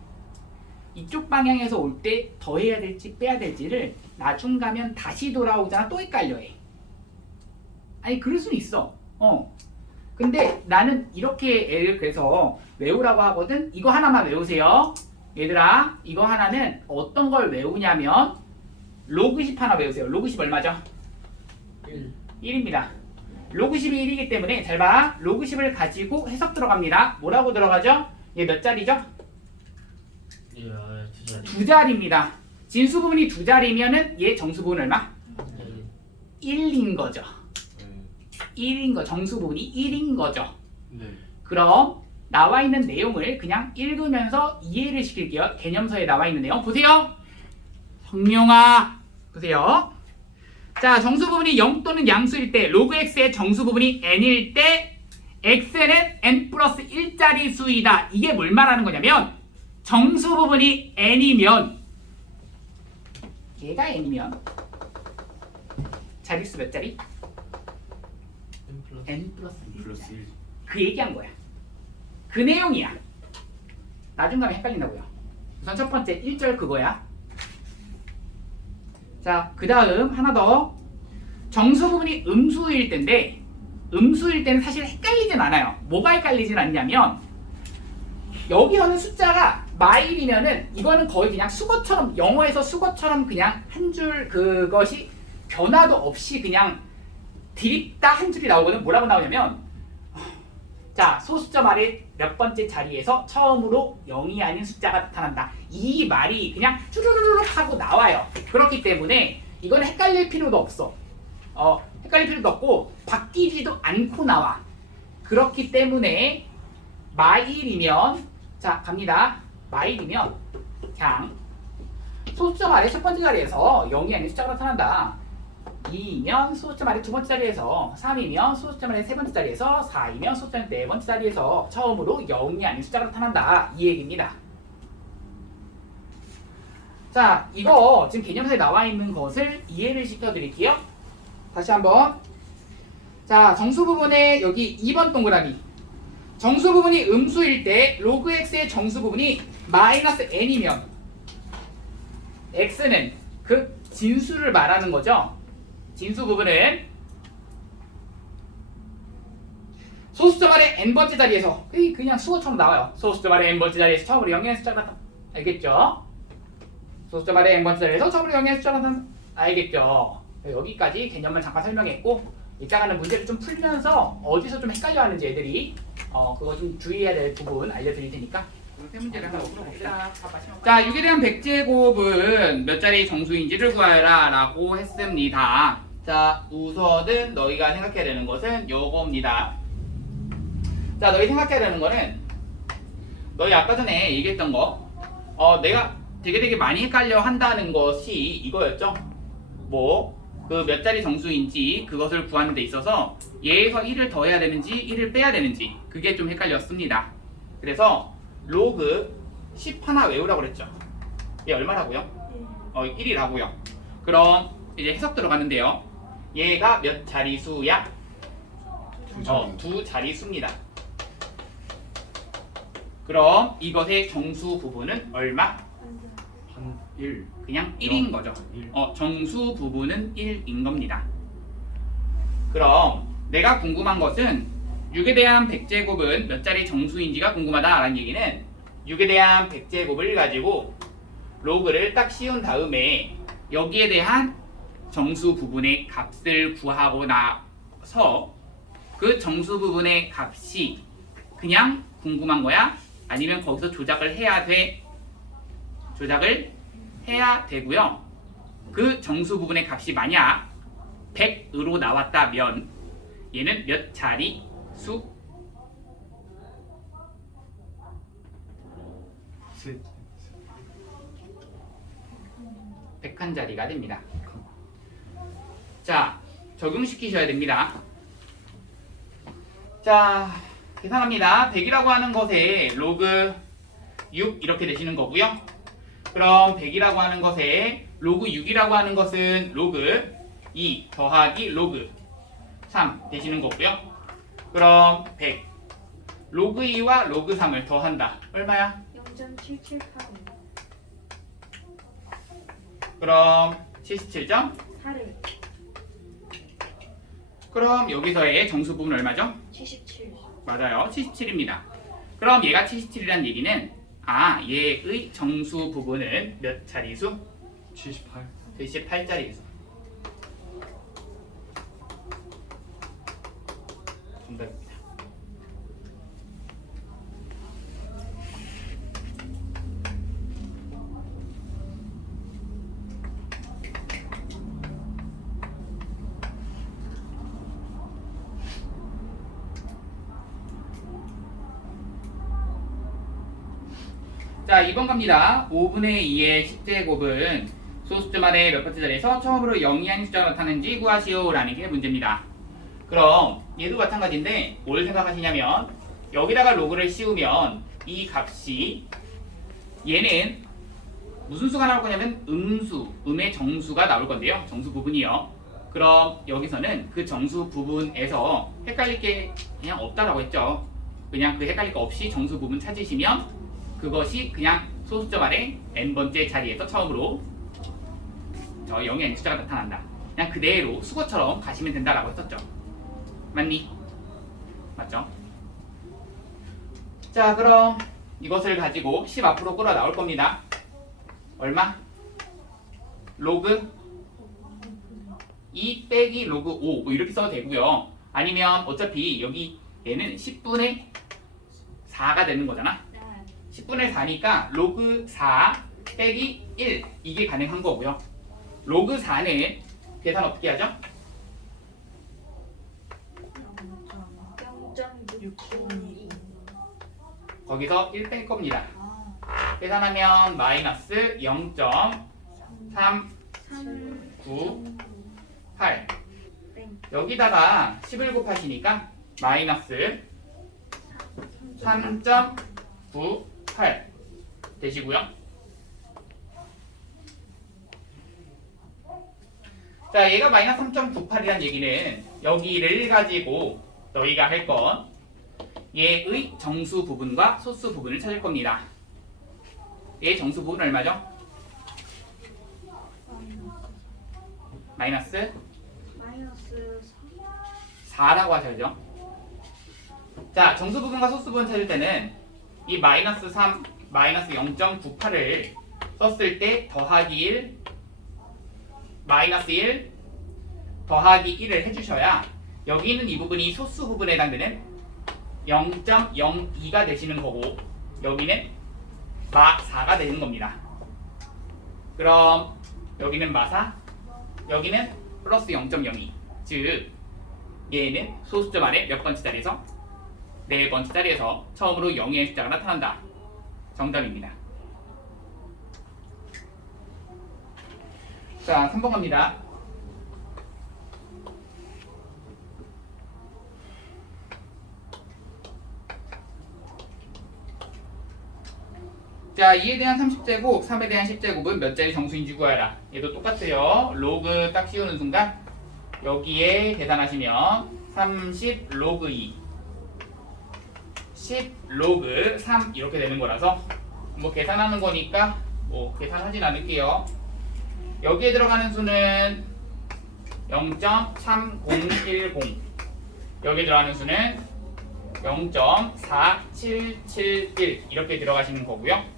이쪽 방향에서 올 때 더해야 될지 빼야 될지를 나중 가면 다시 돌아오잖아. 또 헷갈려 해. 아니, 그럴 수는 있어. 근데 나는 이렇게 애를 그래서 외우라고 하거든. 이거 하나만 외우세요. 얘들아, 이거 하나는 어떤 걸 외우냐면 로그 10 하나 외우세요. 로그 10 얼마죠? 1입니다. 로그 10이 1이기 때문에 잘 봐. 로그 10을 가지고 해석 들어갑니다. 뭐라고 들어가죠? 얘 몇 자리죠? 두 자리. 두 자리입니다. 진수 부분이 두 자리면은 얘 정수 부분 얼마? 1인 거죠. 1인 거. 정수 부분이 1인 거죠. 네. 그럼 나와 있는 내용을 그냥 읽으면서 이해를 시킬게요. 개념서에 나와 있는 내용 보세요. 성룡아 보세요. 자, 정수 부분이 0 또는 양수일 때 로그 x의 정수 부분이 n일 때 x는 n 플러스 1짜리 수이다. 이게 뭘 말하는 거냐면 정수 부분이 n이면 얘가 n이면 자릿수 몇 자리? n 플러스 1. 그 얘기한 거야. 그 내용이야. 나중 가면 헷갈린다고요. 우선 첫 번째 1절 그거야. 자, 그 다음 하나 더. 정수 부분이 음수일 때인데 음수일 때는 사실 헷갈리진 않아요. 뭐가 헷갈리진 않냐면 여기서는 숫자가 마일이면은 이거는 거의 그냥 수거처럼 영어에서 수거처럼 그냥 한 줄 그것이 변화도 없이 그냥 드립다 한 줄이 나오거든. 뭐라고 나오냐면 자, 소수점 아래 몇 번째 자리에서 처음으로 0이 아닌 숫자가 나타난다. 이 말이 그냥 쭈루루룩 하고 나와요. 그렇기 때문에 이건 헷갈릴 필요도 없어. 헷갈릴 필요도 없고 바뀌지도 않고 나와. 그렇기 때문에 마일이면 자 갑니다. 마일이면 그냥 소수점 아래 첫 번째 자리에서 0이 아닌 숫자가 나타난다. 2이면 소수점 아래 두 번째 자리에서, 3이면 소수점 아래 세 번째 자리에서, 4이면 소수점 아래 네 번째 자리에서 처음으로 0이 아닌 숫자가 나타난다. 이 얘기입니다. 자, 이거 지금 개념서에 나와 있는 것을 이해를 시켜드릴게요. 다시 한번. 자, 정수 부분에 여기 2번 동그라미. 정수 부분이 음수일 때 로그 x의 정수 부분이 마이너스 n이면 x는 그 진수를 말하는 거죠. 진수 부분은 소수점 아래 n번째 자리에서 그냥 수어처럼 나와요. 소수점 아래 n번째 자리에서 처음으로 0의 숫자가 나타. 알겠죠? 소수점 아래 n번째 자리에서 처음으로 0의 숫자가 나타. 알겠죠? 여기까지 개념만 잠깐 설명했고 이따가는 문제를 좀 풀면서 어디서 좀 헷갈려 하는지 애들이 그거 좀 주의해야 될 부분 알려드릴 테니까 세 문제를 한번 풀어봅시다. 자, 6에 대한 백제곱은 몇 자리 정수인지를 구하여라 라고 했습니다. 자, 우선은 너희가 생각해야 되는 것은 요겁니다. 자, 너희 생각해야 되는 거는 너희 아까 전에 얘기했던 거 내가 되게 많이 헷갈려 한다는 것이 이거였죠. 뭐 그 몇 자리 정수인지 그것을 구하는 데 있어서 얘에서 1을 더해야 되는지 1을 빼야 되는지 그게 좀 헷갈렸습니다. 그래서 로그 10 하나 외우라고 그랬죠. 얘 얼마라고요? 1이라고요. 그럼 이제 해석 들어가는데요. 얘가 몇 자리수야? 두 자리수입니다. 그럼 이것의 정수 부분은 얼마? 한 1. 그냥 1인 거죠. 1. 정수 부분은 1인 겁니다. 그럼 내가 궁금한 것은 6에 대한 백제곱은 몇 자리 정수인지가 궁금하다라는 얘기는 6에 대한 백제곱을 가지고 로그를 딱 씌운 다음에 여기에 대한 정수 부분의 값을 구하고 나서 그 정수 부분의 값이 그냥 궁금한 거야? 아니면 거기서 조작을 해야 돼? 조작을 해야 되고요. 그 정수 부분의 값이 만약 100으로 나왔다면 얘는 몇 자리 수? 101자리가 됩니다. 자, 적용시키셔야 됩니다. 자, 계산합니다. 100이라고 하는 것에 로그 6 이렇게 되시는 거고요. 그럼 100이라고 하는 것에 로그 6이라고 하는 것은 로그 2 더하기 로그 3 되시는 거고요. 그럼 100 로그 2와 로그 3을 더한다. 얼마야? 0.778. 그럼 77점? 8을 그럼 여기서의 정수 부분 얼마죠? 77. 맞아요. 77입니다. 그럼 얘가 77이란 얘기는 얘의 정수 부분은 몇 자리수? 78. 78자리수. 정답입니다. 자, 2번 갑니다. 5분의 2의 10제곱은 소수점 아래 몇 번째 자리에서 처음으로 0이 아닌 숫자가 나타나는지 구하시오 라는 게 문제입니다. 그럼 얘도 마찬가지인데 뭘 생각하시냐면 여기다가 로그를 씌우면 이 값이 얘는 무슨 수가 나올 거냐면 음수, 음의 정수가 나올 건데요. 정수 부분이요. 그럼 여기서는 그 정수 부분에서 헷갈릴 게 그냥 없다라고 했죠. 그냥 그 헷갈릴 거 없이 정수 부분 찾으시면 그것이 그냥 소수점 아래 n번째 자리에서 처음으로 0이 아닌 숫자가 나타난다. 그냥 그대로 수거처럼 가시면 된다라고 했었죠. 맞니? 맞죠? 자, 그럼 이것을 가지고 10 앞으로 끌어 나올 겁니다. 얼마? 로그 2 빼기 로그 5 뭐 이렇게 써도 되고요. 아니면 어차피 여기 얘는 10분의 4가 되는 거잖아. 10분의 4니까 로그 4 빼기 1 이게 가능한 거고요. 로그 4는 계산 어떻게 하죠? 거기서 1 뺄 겁니다. 아, 계산하면 마이너스 0.398 땡. 여기다가 10을 곱하시니까 마이너스 3.98 되시고요. 자, 얘가 마이너스 3.98이란 얘기는 여기를 가지고 너희가 할 건 얘의 정수 부분과 소수 부분을 찾을 겁니다. 얘의 정수 부분 얼마죠? 마이너스 마이너스 4라고 하셔야죠. 자, 정수 부분과 소수 부분 찾을 때는 이 마이너스 3, 마이너스 0.98을 썼을 때 더하기 1, 마이너스 1, 더하기 1을 해주셔야 여기 있는 이 부분이 소수 부분에 해당되는 0.02가 되시는 거고 여기는 마 4가 되는 겁니다. 그럼 여기는 마 4, 여기는 플러스 0.02. 즉 얘는 소수점 안에 몇 번째 자리에서? 네 번째 자리에서 처음으로 0의 숫자가 나타난다. 정답입니다. 자, 3번 갑니다. 자, 2에 대한 30제곱, 3에 대한 10제곱은 몇 자리 정수인지 구하라. 얘도 똑같아요. 로그 딱 씌우는 순간 여기에 계산하시면 30 로그 2, 10 로그 3 이렇게 되는 거라서 뭐 계산하는 거니까 뭐 계산하진 않을게요. 여기에 들어가는 수는 0.3010, 여기에 들어가는 수는 0.4771 이렇게 들어가시는 거고요.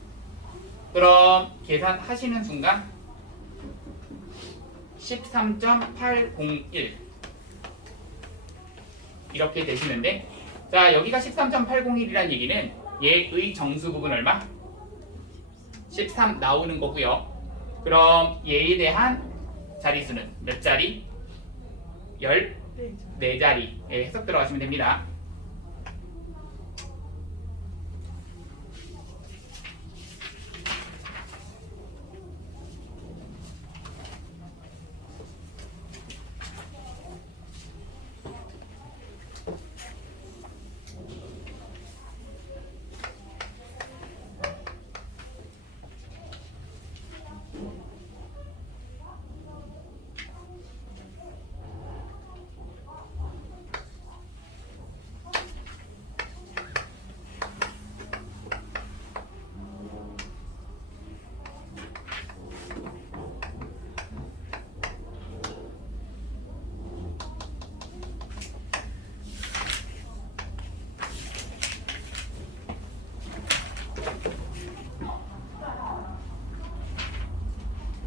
그럼 계산하시는 순간 13.801 이렇게 되시는데, 자, 여기가 13.801이라는 얘기는 얘의 정수 부분 얼마? 13 나오는 거고요. 그럼 얘에 대한 자리수는 몇 자리? 14자리. 예, 해석 들어가시면 됩니다.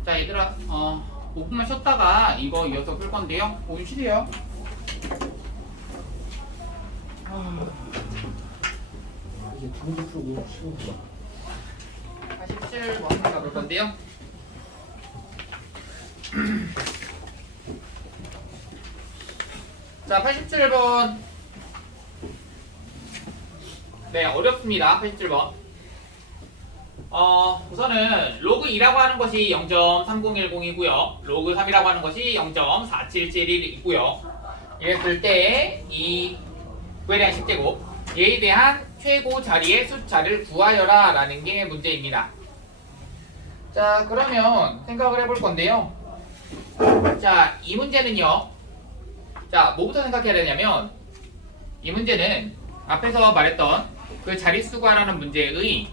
자, 얘들아, 5분만 쉬었다가 이거 이어서 풀 건데요. 5분 쉬세요. 이제 두 번째 풀고 쉬우구나. 87번 가볼 건데요. 자, 87번. 네, 어렵습니다. 87번. 우선은 로그 2라고 하는 것이 0.3010이고요. 로그 3이라고 하는 것이 0.4771이고요. 이랬을 때 이 구에 대한 10제곱, 얘에 대한 최고 자리의 숫자를 구하여라 라는 게 문제입니다. 자, 그러면 생각을 해볼 건데요. 자, 이 문제는요. 자, 뭐부터 생각해야 되냐면 이 문제는 앞에서 말했던 그 자릿수 구하라는 문제의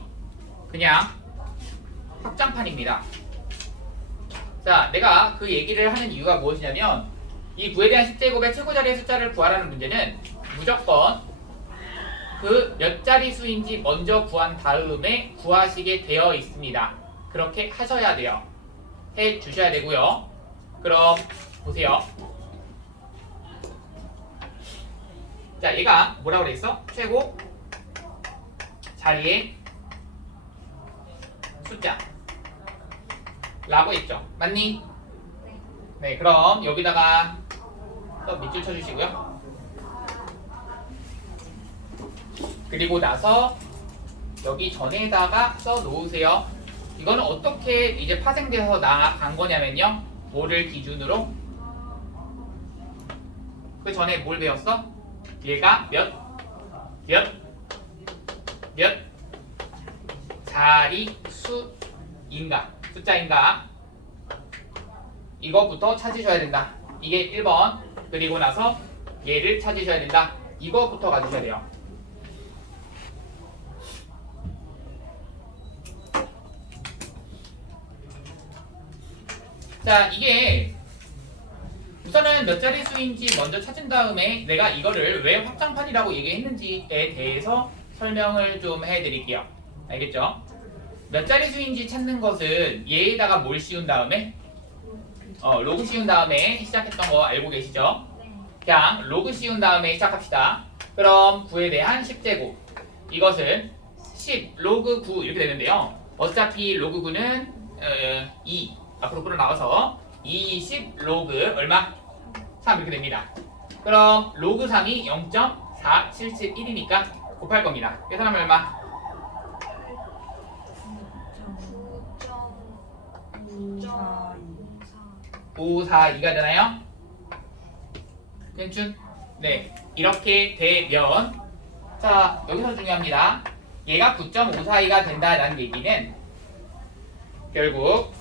그냥 확장판입니다. 자, 내가 그 얘기를 하는 이유가 무엇이냐면 이 9에 대한 10제곱의 최고 자리의 숫자를 구하라는 문제는 무조건 그 몇 자리 수인지 먼저 구한 다음에 구하시게 되어 있습니다. 그렇게 하셔야 돼요. 해 주셔야 되고요. 그럼 보세요. 자, 얘가 뭐라고 그랬어? 최고 자리의 숫자 라고 했죠. 맞니? 네, 그럼 여기다가 또 밑줄 쳐주시고요. 그리고 나서 여기 전에다가 써 놓으세요. 이거는 어떻게 이제 파생돼서 나간 거냐면요. 뭐를 기준으로? 그 전에 뭘 배웠어? 얘가 몇 자리 수인가? 숫자인가? 이거부터 찾으셔야 된다. 이게 1번. 그리고 나서 얘를 찾으셔야 된다. 이거부터 가주셔야 돼요. 자, 이게 우선은 몇 자리 수인지 먼저 찾은 다음에 내가 이거를 왜 확장판이라고 얘기했는지에 대해서 설명을 좀 해드릴게요. 알겠죠? 몇 자리 수인지 찾는 것은 얘에다가 뭘 씌운 다음에 로그 씌운 다음에 시작했던 거 알고 계시죠? 네. 그냥 로그 씌운 다음에 시작합시다. 그럼 9에 대한 10제곱 이것은 10 로그 9 이렇게 되는데요. 어차피 로그 9는 2 앞으로 끌어나와서 20 로그 얼마? 3 이렇게 됩니다. 그럼 로그 3이 0.471이니까 곱할 겁니다. 계산하면 얼마? 542가 되나요? 괜춘? 네, 이렇게 되면 자, 여기서 중요합니다. 얘가 9.542가 된다는 얘기는 결국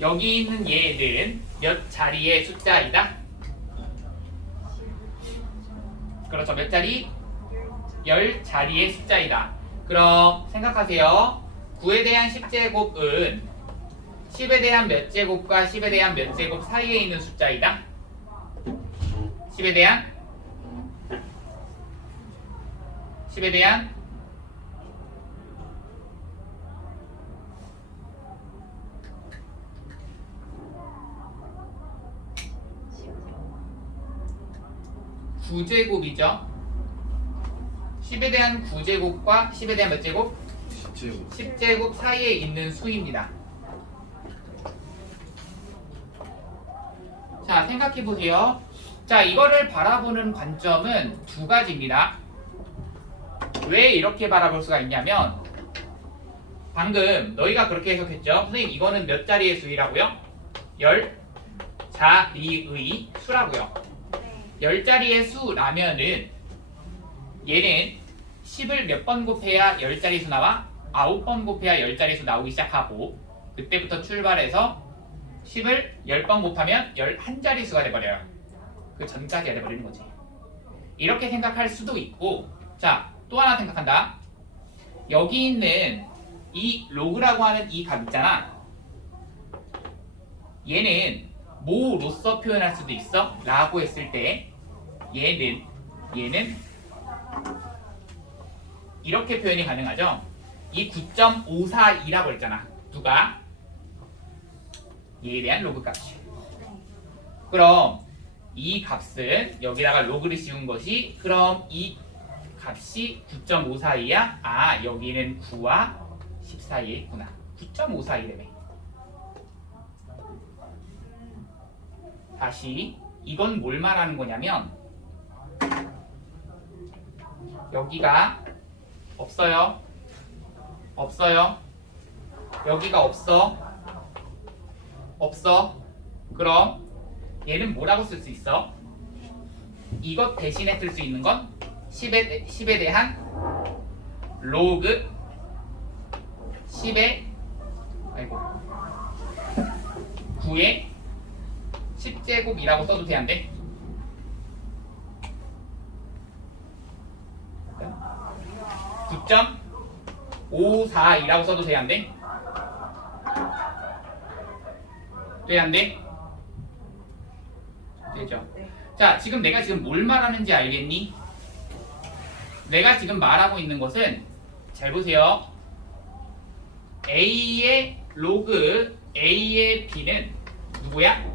여기 있는 얘는 몇 자리의 숫자이다? 그렇죠, 몇 자리? 10자리의 숫자이다. 그럼 생각하세요. 9에 대한 10제곱은 10에 대한 몇 제곱과 10에 대한 몇 제곱 사이에 있는 숫자이다? 10에 대한 (9제곱이죠) 10에 대한 9제곱과 10에 대한 몇 제곱? 10제곱 10제곱 사이에 있는 수입니다. 자, 생각해 보세요. 자, 이거를 바라보는 관점은 두 가지입니다. 왜 이렇게 바라볼 수가 있냐면 방금 너희가 그렇게 해석했죠? 선생님 이거는 몇 자리의 수이라고요? 10자리의 수라고요. 네. 10자리의 수라면은 얘는 10을 몇 번 곱해야 10자리 수 나와? 9번 곱해야 10자리 수 나오기 시작하고 그때부터 출발해서 10을 10번 곱하면 11자리 수가 돼버려요. 그 전까지가 돼버리는 거지. 이렇게 생각할 수도 있고 자, 또 하나 생각한다. 여기 있는 이 로그라고 하는 이 값 있잖아. 얘는 뭐로서 표현할 수도 있어? 라고 했을 때 얘는 이렇게 표현이 가능하죠. 이 9.542라고 했잖아. 누가? 얘에 대한 로그 값이. 그럼 이 값은 여기다가 로그를 씌운 것이 그럼 이 값이 9.542야? 아, 여기는 9와 10 사이에 있구나. 9.542래매. 다시 이건 뭘 말하는 거냐면 여기가 없어요. 여기가 없어. 그럼 얘는 뭐라고 쓸 수 있어? 이것 대신에 쓸 수 있는 건 10에 대한 로그 10의 9의 10제곱이라고 써도 돼, 안 돼? (9.542라고 써도 돼, 안 돼? 돼, 안 돼? 되죠? 자, 지금 내가 지금 뭘 말하는지 알겠니? 내가 지금 말하고 있는 것은 잘 보세요. A의 로그 A의 B는 누구야?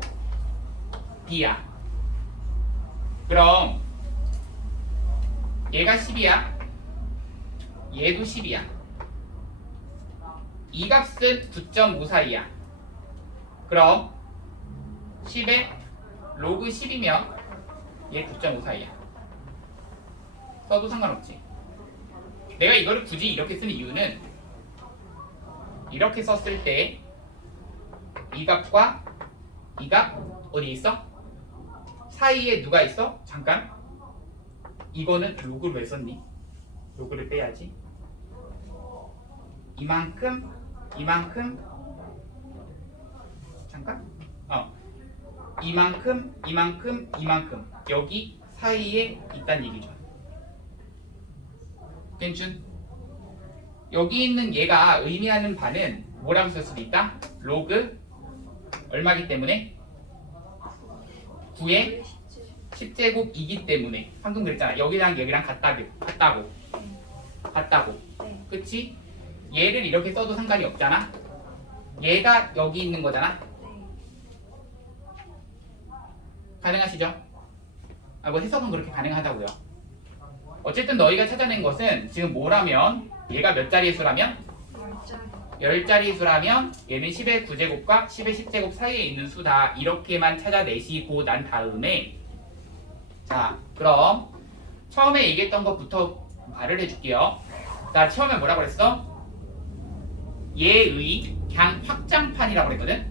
B야. 그럼 얘가 10이야. 얘도 10이야. 이 값은 9.542야. 그럼 10에 로그 10이면 얘 9.542야. 써도 상관없지. 내가 이거를 굳이 이렇게 쓰는 이유는 이렇게 썼을 때 이 값과 이 값 어디 있어? 사이에 누가 있어? 잠깐. 이거는 로그를 왜 썼니? 로그를 빼야지. 이만큼 잠깐. 이만큼 여기 사이에 있다는 얘기죠. 괜춘? 여기 있는 얘가 의미하는 바는 뭐라고 쓸 수도 있다? 로그 얼마기 때문에? 9의 10제곱이기 때문에 방금 그랬잖아. 여기랑 여기랑 같다고. 네. 그치? 얘를 이렇게 써도 상관이 없잖아. 얘가 여기 있는 거잖아. 네. 가능하시죠? 뭐 해석은 그렇게 가능하다고요. 어쨌든 너희가 찾아낸 것은 지금 뭐라면 얘가 몇 자리의 수라면? 10자리 수라면 얘는 10의 9제곱과 10의 10제곱 사이에 있는 수다. 이렇게만 찾아내시고 난 다음에 자 그럼 처음에 얘기했던 것부터 말을 해줄게요. 나 처음에 뭐라고 그랬어? 얘의 그냥 확장판이라고 그랬거든?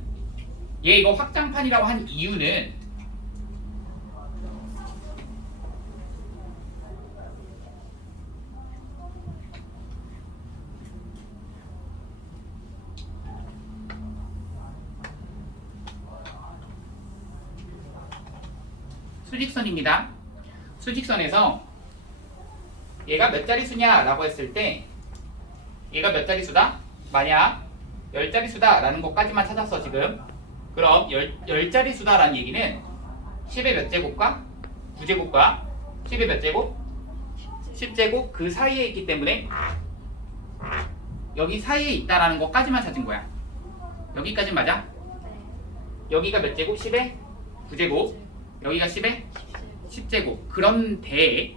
얘 이거 확장판이라고 한 이유는 수직선입니다. 수직선에서 얘가 몇 자릿수냐라고 했을 때 얘가 몇 자릿수다? 만약 10자릿수다 라는 것까지만 찾았어 지금. 그럼 10자릿수다 라는 얘기는 10의 몇 제곱과 9제곱과 10의 몇 제곱? 10제곱 그 사이에 있기 때문에 여기 사이에 있다라는 것까지만 찾은 거야. 여기까지 맞아? 여기가 몇 제곱? 10의 9제곱. 여기가 10의 10제곱. 그런데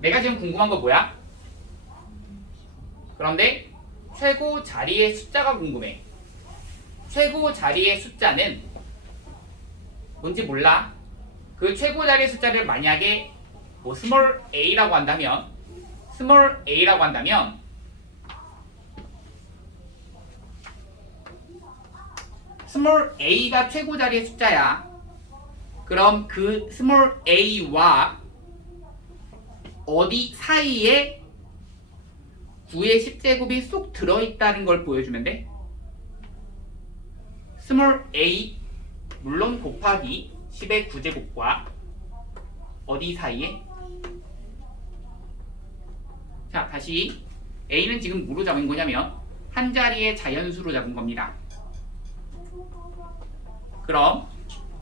내가 지금 궁금한 거 뭐야? 그런데 최고 자리의 숫자가 궁금해. 최고 자리의 숫자는 뭔지 몰라. 그 최고 자리의 숫자를 만약에 뭐 스몰 a라고 한다면 스몰 a가 최고 자리의 숫자야. 그럼 그 스몰 a와 어디 사이에 9의 10제곱이 쏙 들어있다는 걸 보여주면 돼. 스몰 a 물론 곱하기 10의 9제곱과 어디 사이에? 자 다시 a는 지금 뭐로 잡은 거냐면 한 자리의 자연수로 잡은 겁니다. 그럼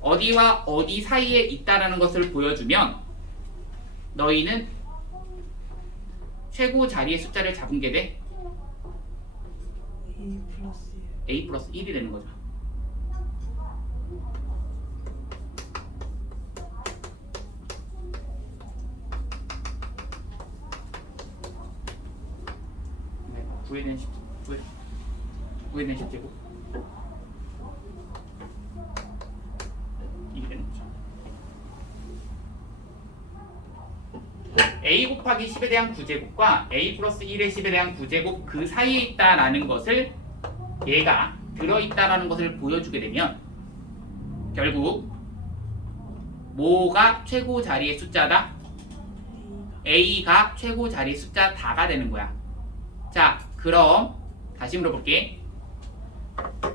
어디와 어디 사이에 있다라는 것을 보여주면 너희는 최고 자리의 숫자를 잡은 게 돼? a 플러스 1이 되는 거죠. 네, 9에 대한 10제곱 이게 되는 거죠. a 곱하기 10에 대한 9제곱과 a 플러스 1의 10에 대한 9제곱 그 사이에 있다라는 것을 얘가 들어있다라는 것을 보여주게 되면 결국 뭐가 최고 자리의 숫자다? a가 최고 자리의 숫자 다가 되는 거야. 자 그럼 다시 물어볼게.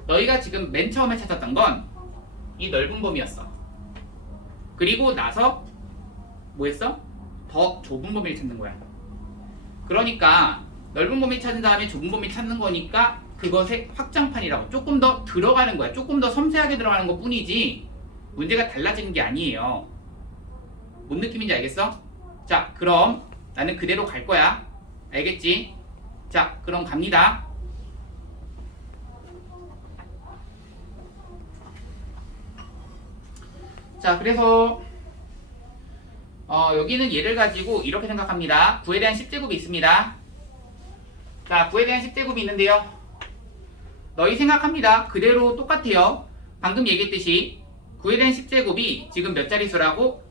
너희가 지금 맨 처음에 찾았던 건 이 넓은 범위였어. 그리고 나서 뭐 했어? 더 좁은 범위를 찾는 거야. 그러니까 넓은 범위 찾은 다음에 좁은 범위 찾는 거니까 그것의 확장판이라고 조금 더 들어가는 거야. 조금 더 섬세하게 들어가는 것 뿐이지 문제가 달라지는 게 아니에요. 뭔 느낌인지 알겠어? 자 그럼 나는 그대로 갈 거야. 알겠지? 자 그럼 갑니다. 자 그래서 여기는 얘를 가지고 이렇게 생각합니다. 9에 대한 10제곱이 있습니다. 자 9에 대한 10제곱이 있는데요. 너희 생각합니다. 그대로 똑같아요. 방금 얘기했듯이 9에 대한 10제곱이 지금 몇 자릿수라고?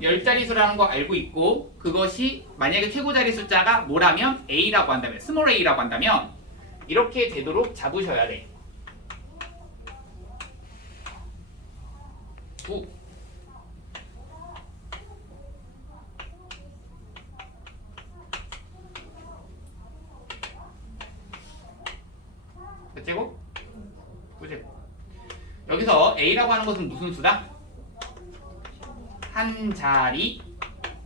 10자릿수라는 거 알고 있고 그것이 만약에 최고 자리 숫자가 뭐라면 A라고 한다면 스몰 a라고 한다면 이렇게 되도록 잡으셔야 돼. 9 몇 제곱? 9제곱. 여기서 A라고 하는 것은 무슨 수다? 한 자리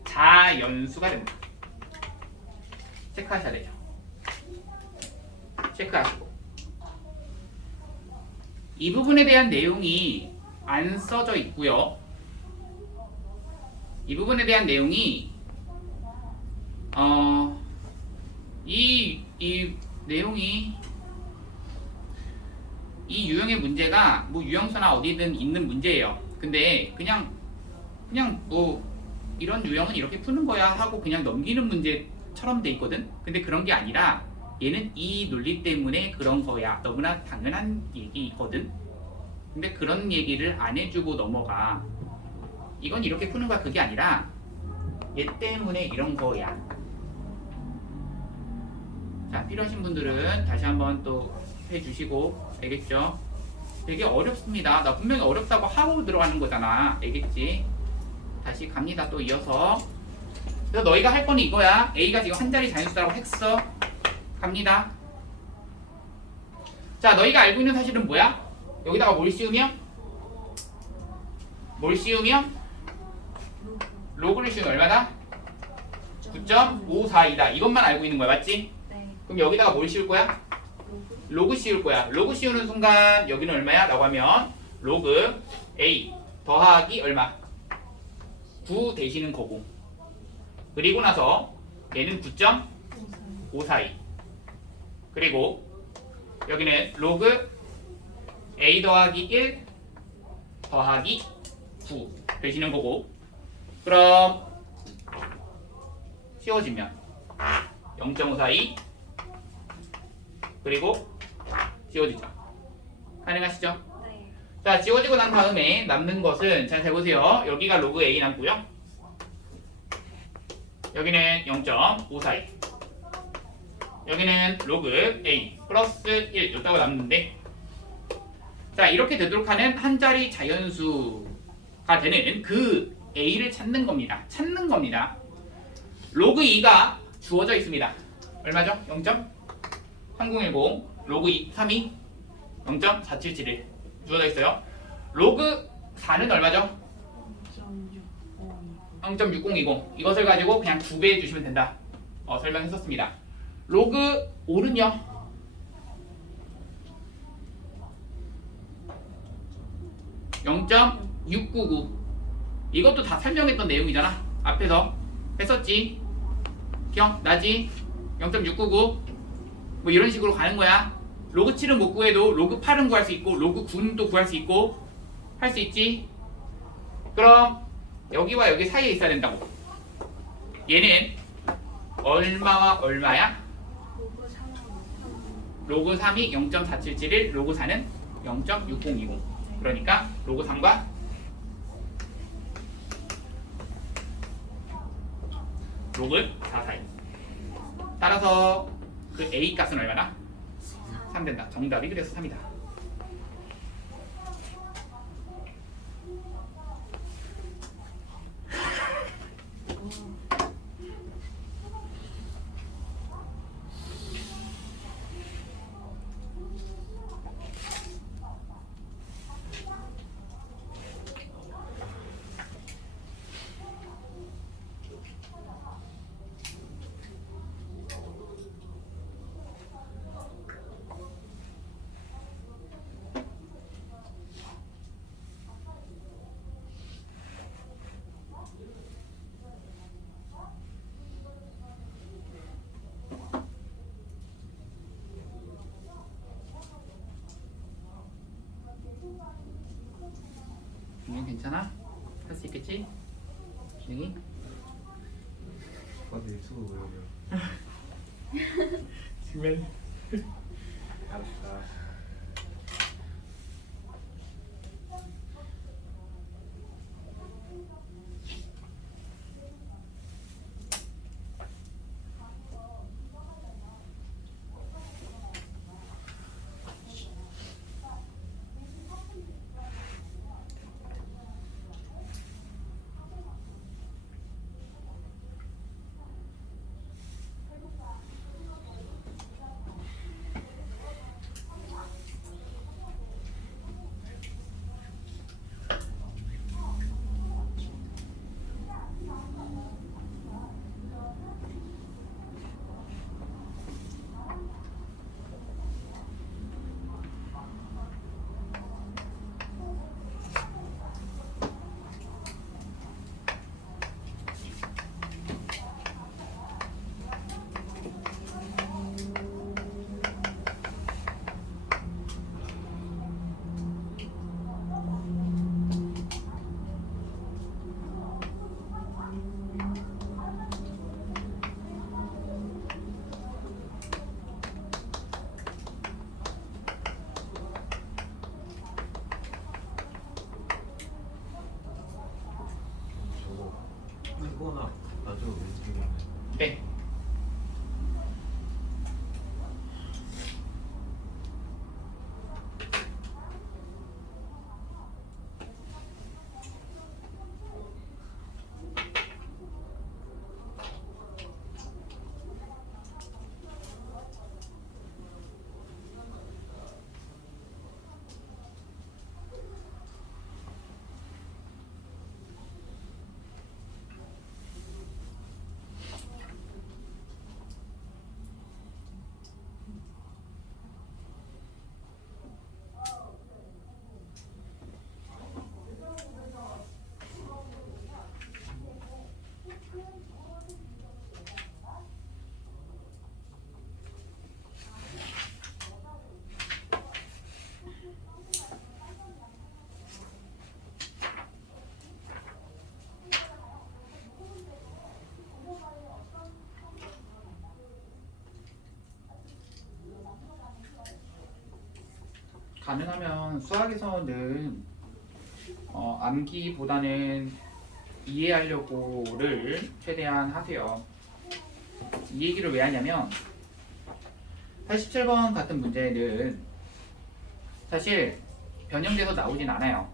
자연수가 됩니다. 체크하셔야 되죠. 체크하시고 이 부분에 대한 내용이 안 써져 있고요. 이 부분에 대한 내용이 이 내용이 이 유형의 문제가 뭐 유형서나 어디든 있는 문제예요. 근데 그냥 뭐 이런 유형은 이렇게 푸는 거야 하고 그냥 넘기는 문제처럼 돼 있거든. 근데 그런 게 아니라 얘는 이 논리 때문에 그런 거야. 너무나 당연한 얘기거든. 근데 그런 얘기를 안 해주고 넘어가. 이건 이렇게 푸는 거야. 그게 아니라 얘 때문에 이런 거야. 자, 필요하신 분들은 다시 한번 또 해주시고. 알겠죠? 되게 어렵습니다. 나 분명히 어렵다고 하고 들어가는 거잖아. 알겠지? 다시 갑니다. 또 이어서. 그래서 너희가 할 거는 이거야. A가 지금 한 자리 자연수라고 했어. 갑니다. 자, 너희가 알고 있는 사실은 뭐야? 여기다가 뭘 씌우면? 로그를 씌우면 얼마다? 9.542다. 이것만 알고 있는 거야. 맞지? 네. 그럼 여기다가 뭘 씌울 거야? 로그 씌울 거야. 로그 씌우는 순간 여기는 얼마야? 라고 하면 로그 A 더하기 얼마? 9 대시는 거고. 그리고 나서 얘는 9.542. 그리고 여기는 로그 A 더하기 1 더하기 9 되시는 거고. 그럼 씌워지면 0.542 그리고 지워지죠. 가능하시죠? 네. 자, 지워지고 난 다음에 남는 것은 잘 보세요. 여기가 로그 A 남고요. 여기는 0.542. 여기는 로그 A 플러스 1 이따가 남는데, 자, 이렇게 되도록 하는 한 자리 자연수가 되는 그 A를 찾는 겁니다. 로그 2가 주어져 있습니다. 얼마죠? 0.3010 로그 3이 0.4771 주어져 있어요. 로그 4는 얼마죠? 0.6020. 이것을 가지고 그냥 2배 해주시면 된다. 설명했었습니다. 로그 5는요? 0.699. 이것도 다 설명했던 내용이잖아. 앞에서 했었지. 기억나지? 0.699. 뭐 이런 식으로 가는 거야. 로그 7은 못 구해도 로그 8은 구할 수 있고 로그 9는 또 구할 수 있고 할 수 있지. 그럼 여기와 여기 사이에 있어야 된다고. 얘는 얼마와 얼마야? 로그 3이 0.4771, 로그 4는 0.6020. 그러니까 로그 3과 로그 4 사이. 따라서 그 A 값은 얼마나? 3 된다. 정답이 그래서 3이다. 괜찮아? 할 수 있겠지? 준영이? 내 수가 뭐야? 지면 알았어. 저거 이거나 나죠 왼쪽에. 네. 가능하면 수학에서는 암기보다는 이해하려고를 최대한 하세요. 이 얘기를 왜 하냐면 87번 같은 문제는 사실 변형돼서 나오진 않아요.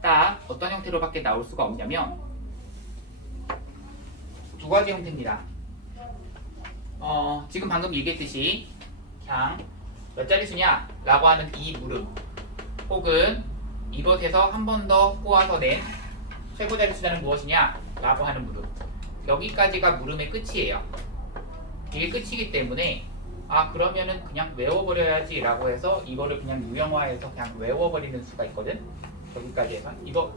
딱 어떤 형태로밖에 나올 수가 없냐면 두 가지 형태입니다. 지금 방금 얘기했듯이 그냥 몇 자릿수냐 라고 하는 이 물음 혹은 이것에서 한 번 더 꼬아서 낸 최고 자릿수는 무엇이냐 라고 하는 물음, 여기까지가 물음의 끝이에요. 이게 끝이기 때문에 그러면은 그냥 외워버려야지 라고 해서 이거를 그냥 유형화해서 그냥 외워버리는 수가 있거든. 여기까지 해서 이거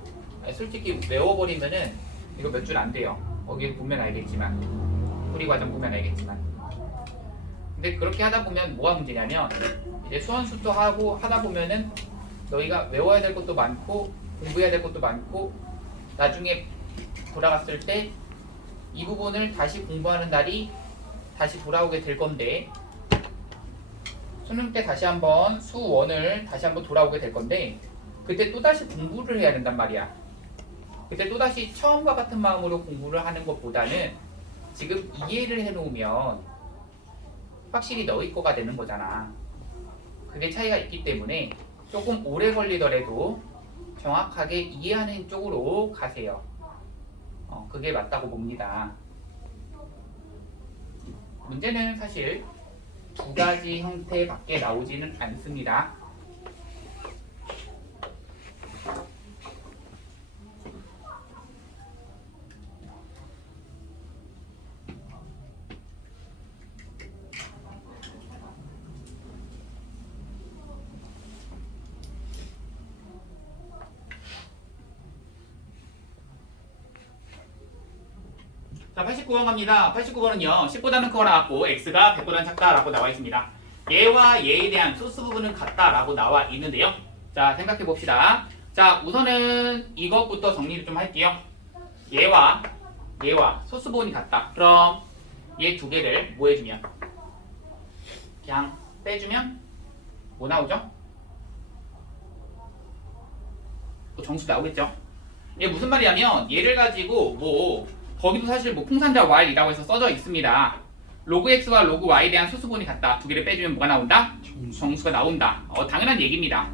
솔직히 외워버리면은 이거 몇 줄 안 돼요. 거기 보면 알겠지만, 풀이 과정 보면 알겠지만. 근데 그렇게 하다 보면 뭐가 문제냐면 이제 수원수도 하고 하다 보면은 너희가 외워야 될 것도 많고 공부해야 될 것도 많고 나중에 돌아갔을 때 이 부분을 다시 공부하는 날이 다시 돌아오게 될 건데, 수능 때 다시 한번 수원을 다시 한번 돌아오게 될 건데 그때 또다시 공부를 해야 된단 말이야. 그때 또다시 처음과 같은 마음으로 공부를 하는 것보다는 지금 이해를 해놓으면 확실히 너희 거가 되는 거잖아. 그게 차이가 있기 때문에 조금 오래 걸리더라도 정확하게 이해하는 쪽으로 가세요. 그게 맞다고 봅니다. 문제는 사실 두 가지 형태밖에 나오지는 않습니다. 자, 89번 갑니다. 89번은요 10보다는 크거나 같고 x가 100보다는 작다라고 나와 있습니다. 얘와 얘에 대한 소스 부분은 같다라고 나와 있는데요. 자, 생각해 봅시다. 자, 우선은 이것부터 정리를 좀 할게요. 얘와 소스 부분이 같다. 그럼 얘 두 개를 뭐 해주면 그냥 빼주면 뭐 나오죠? 또 정수 나오겠죠? 이게 무슨 말이냐면 얘를 가지고 뭐 거기도 사실 뭐 풍산자 y이라고 해서 써져 있습니다. 로그 x와 로그 y에 대한 소수분이 같다. 두 개를 빼주면 뭐가 나온다? 정수가 나온다. 당연한 얘기입니다.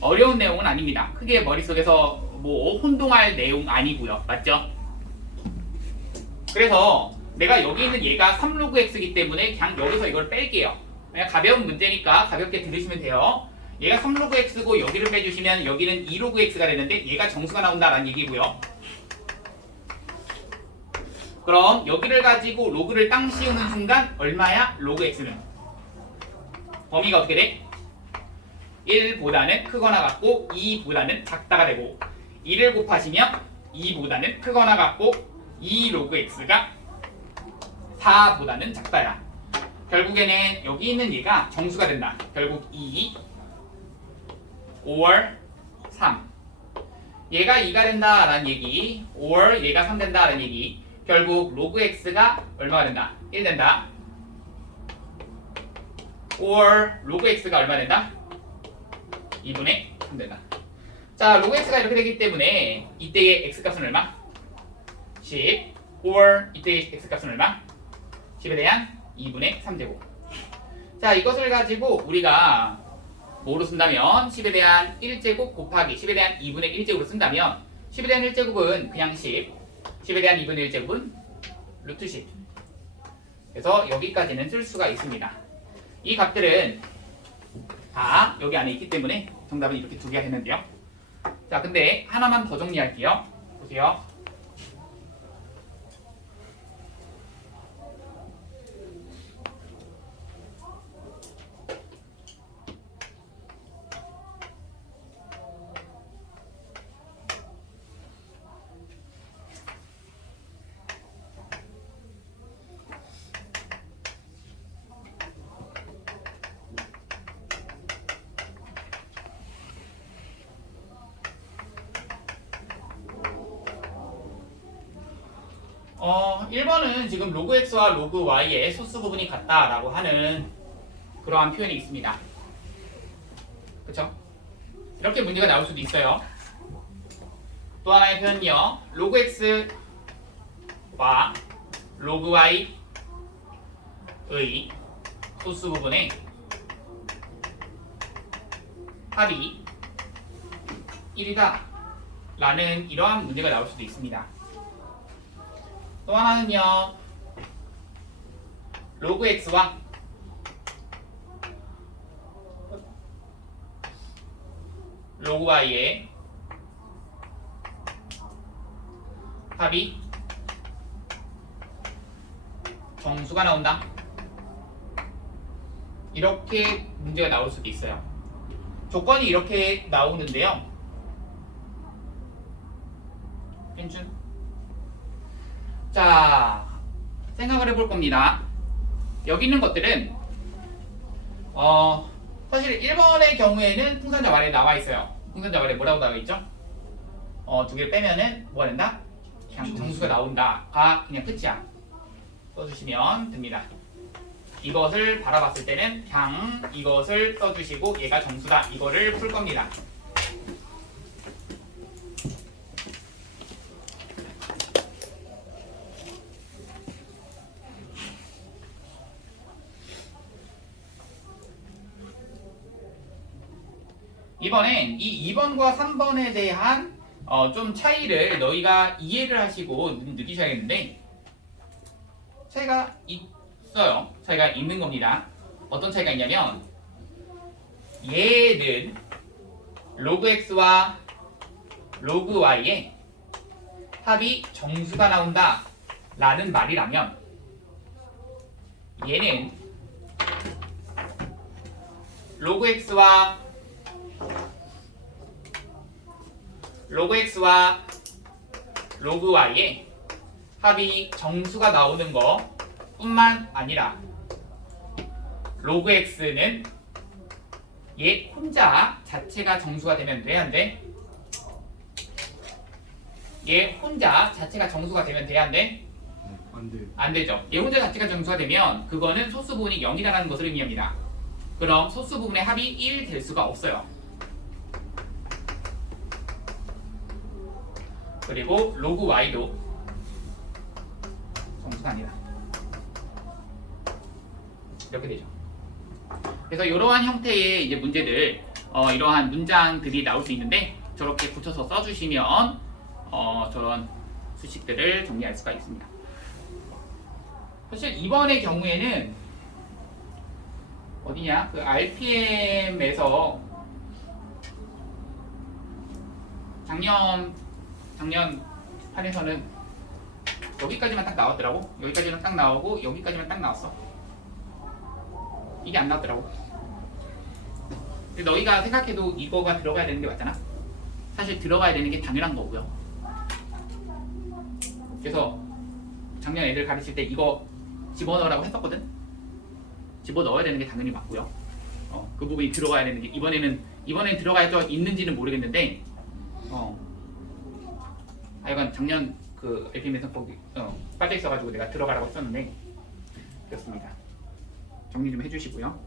어려운 내용은 아닙니다. 크게 머릿속에서 뭐 혼동할 내용 아니고요. 맞죠? 그래서 내가 여기 있는 얘가 3로그 x이기 때문에 그냥 여기서 이걸 뺄게요. 그냥 가벼운 문제니까 가볍게 들으시면 돼요. 얘가 3로그 x고 여기를 빼주시면 여기는 2로그 x가 되는데 얘가 정수가 나온다라는 얘기고요. 그럼 여기를 가지고 로그를 땅 씌우는 순간 얼마야? 로그 x는 범위가 어떻게 돼? 1보다는 크거나 같고 2보다는 작다가 되고 1을 곱하시면 2보다는 크거나 같고 2로그 x가 4보다는 작다야. 결국에는 여기 있는 얘가 정수가 된다. 결국 2 or 3 얘가 2가 된다라는 얘기 or 얘가 3 된다라는 얘기. 결국 로그 x가 얼마가 된다? 1 된다. or 로그 x가 얼마 된다? 2분의 3 된다. 자, 로그 x가 이렇게 되기 때문에 이때의 x값은 얼마? 10 or 이때의 x값은 얼마? 10에 대한 2분의 3제곱. 자, 이것을 가지고 우리가 뭐로 쓴다면 10에 대한 1제곱 곱하기 10에 대한 2분의 1제곱으로 쓴다면 10에 대한 1제곱은 그냥 10에 대한 2분의 1제곱은 루트 10. 그래서 여기까지는 쓸 수가 있습니다. 이 값들은 다 여기 안에 있기 때문에 정답은 이렇게 두 개가 되는데요. 자, 근데 하나만 더 정리할게요. 보세요. 어, 1번은 지금 로그 x와 로그 y의 소수 부분이 같다라고 하는 그러한 표현이 있습니다. 그쵸? 이렇게 문제가 나올 수도 있어요. 또 하나의 표현은요. 로그 x와 로그 y의 소수 부분의 합이 1이다 라는 이러한 문제가 나올 수도 있습니다. 또 하나는요. 로그 x와 로그 y의 합이 정수가 나온다. 이렇게 문제가 나올 수도 있어요. 조건이 이렇게 나오는데요. 괜춘? 자, 생각을 해볼 겁니다. 여기 있는 것들은 사실 1번의 경우에는 풍선자 말에 나와 있어요. 풍선자 말에 뭐라고 나와 있죠? 두 개를 빼면은 뭐가 된다? 그냥 정수가 나온다가 그냥 끝이야. 써주시면 됩니다. 이것을 바라봤을 때는 그냥 이것을 써주시고 얘가 정수다. 이거를 풀 겁니다. 이번엔 이 2번과 3번에 대한 좀 차이를 너희가 이해를 하시고 느끼셔야겠는데 차이가 있어요. 차이가 있는 겁니다. 어떤 차이가 있냐면 얘는 로그 x와 로그 y의 합이 정수가 나온다 라는 말이라면 얘는 로그 x와 로그 y의 합이 정수가 나오는 거 뿐만 아니라 로그 x는 얘 혼자 자체가 정수가 되면 돼, 안 돼? 얘 혼자 자체가 정수가 되면 돼, 안 돼? 안 돼. 안 되죠. 얘 혼자 자체가 정수가 되면 그거는 소수분이 0이라는 것을 의미합니다. 그럼 소수 부분의 합이 1 될 수가 없어요. 그리고 로그 y도 정수가 아니다. 이렇게 되죠. 그래서 이러한 형태의 이제 문제들, 이러한 문장들이 나올 수 있는데 저렇게 붙여서 써주시면 저런 수식들을 정리할 수가 있습니다. 사실 이번의 경우에는 어디냐? 그 RPM에서 작년 판에서는 여기까지만 딱 나왔더라고. 여기까지만 딱 나오고 여기까지만 딱 나왔어. 이게 안 나왔더라고. 근데 너희가 생각해도 이거가 들어가야 되는 게 맞잖아. 사실 들어가야 되는 게 당연한 거고요. 그래서 작년 애들 가르칠 때 이거 집어넣으라고 했었거든. 집어넣어야 되는 게 당연히 맞고요. 그 부분이 들어가야 되는 게 이번엔 들어가 있는지는 모르겠는데 하여간 작년 그 LPM에서 거기 빠져 있어가지고 내가 들어가라고 했었는데 그렇습니다. 정리 좀 해주시고요.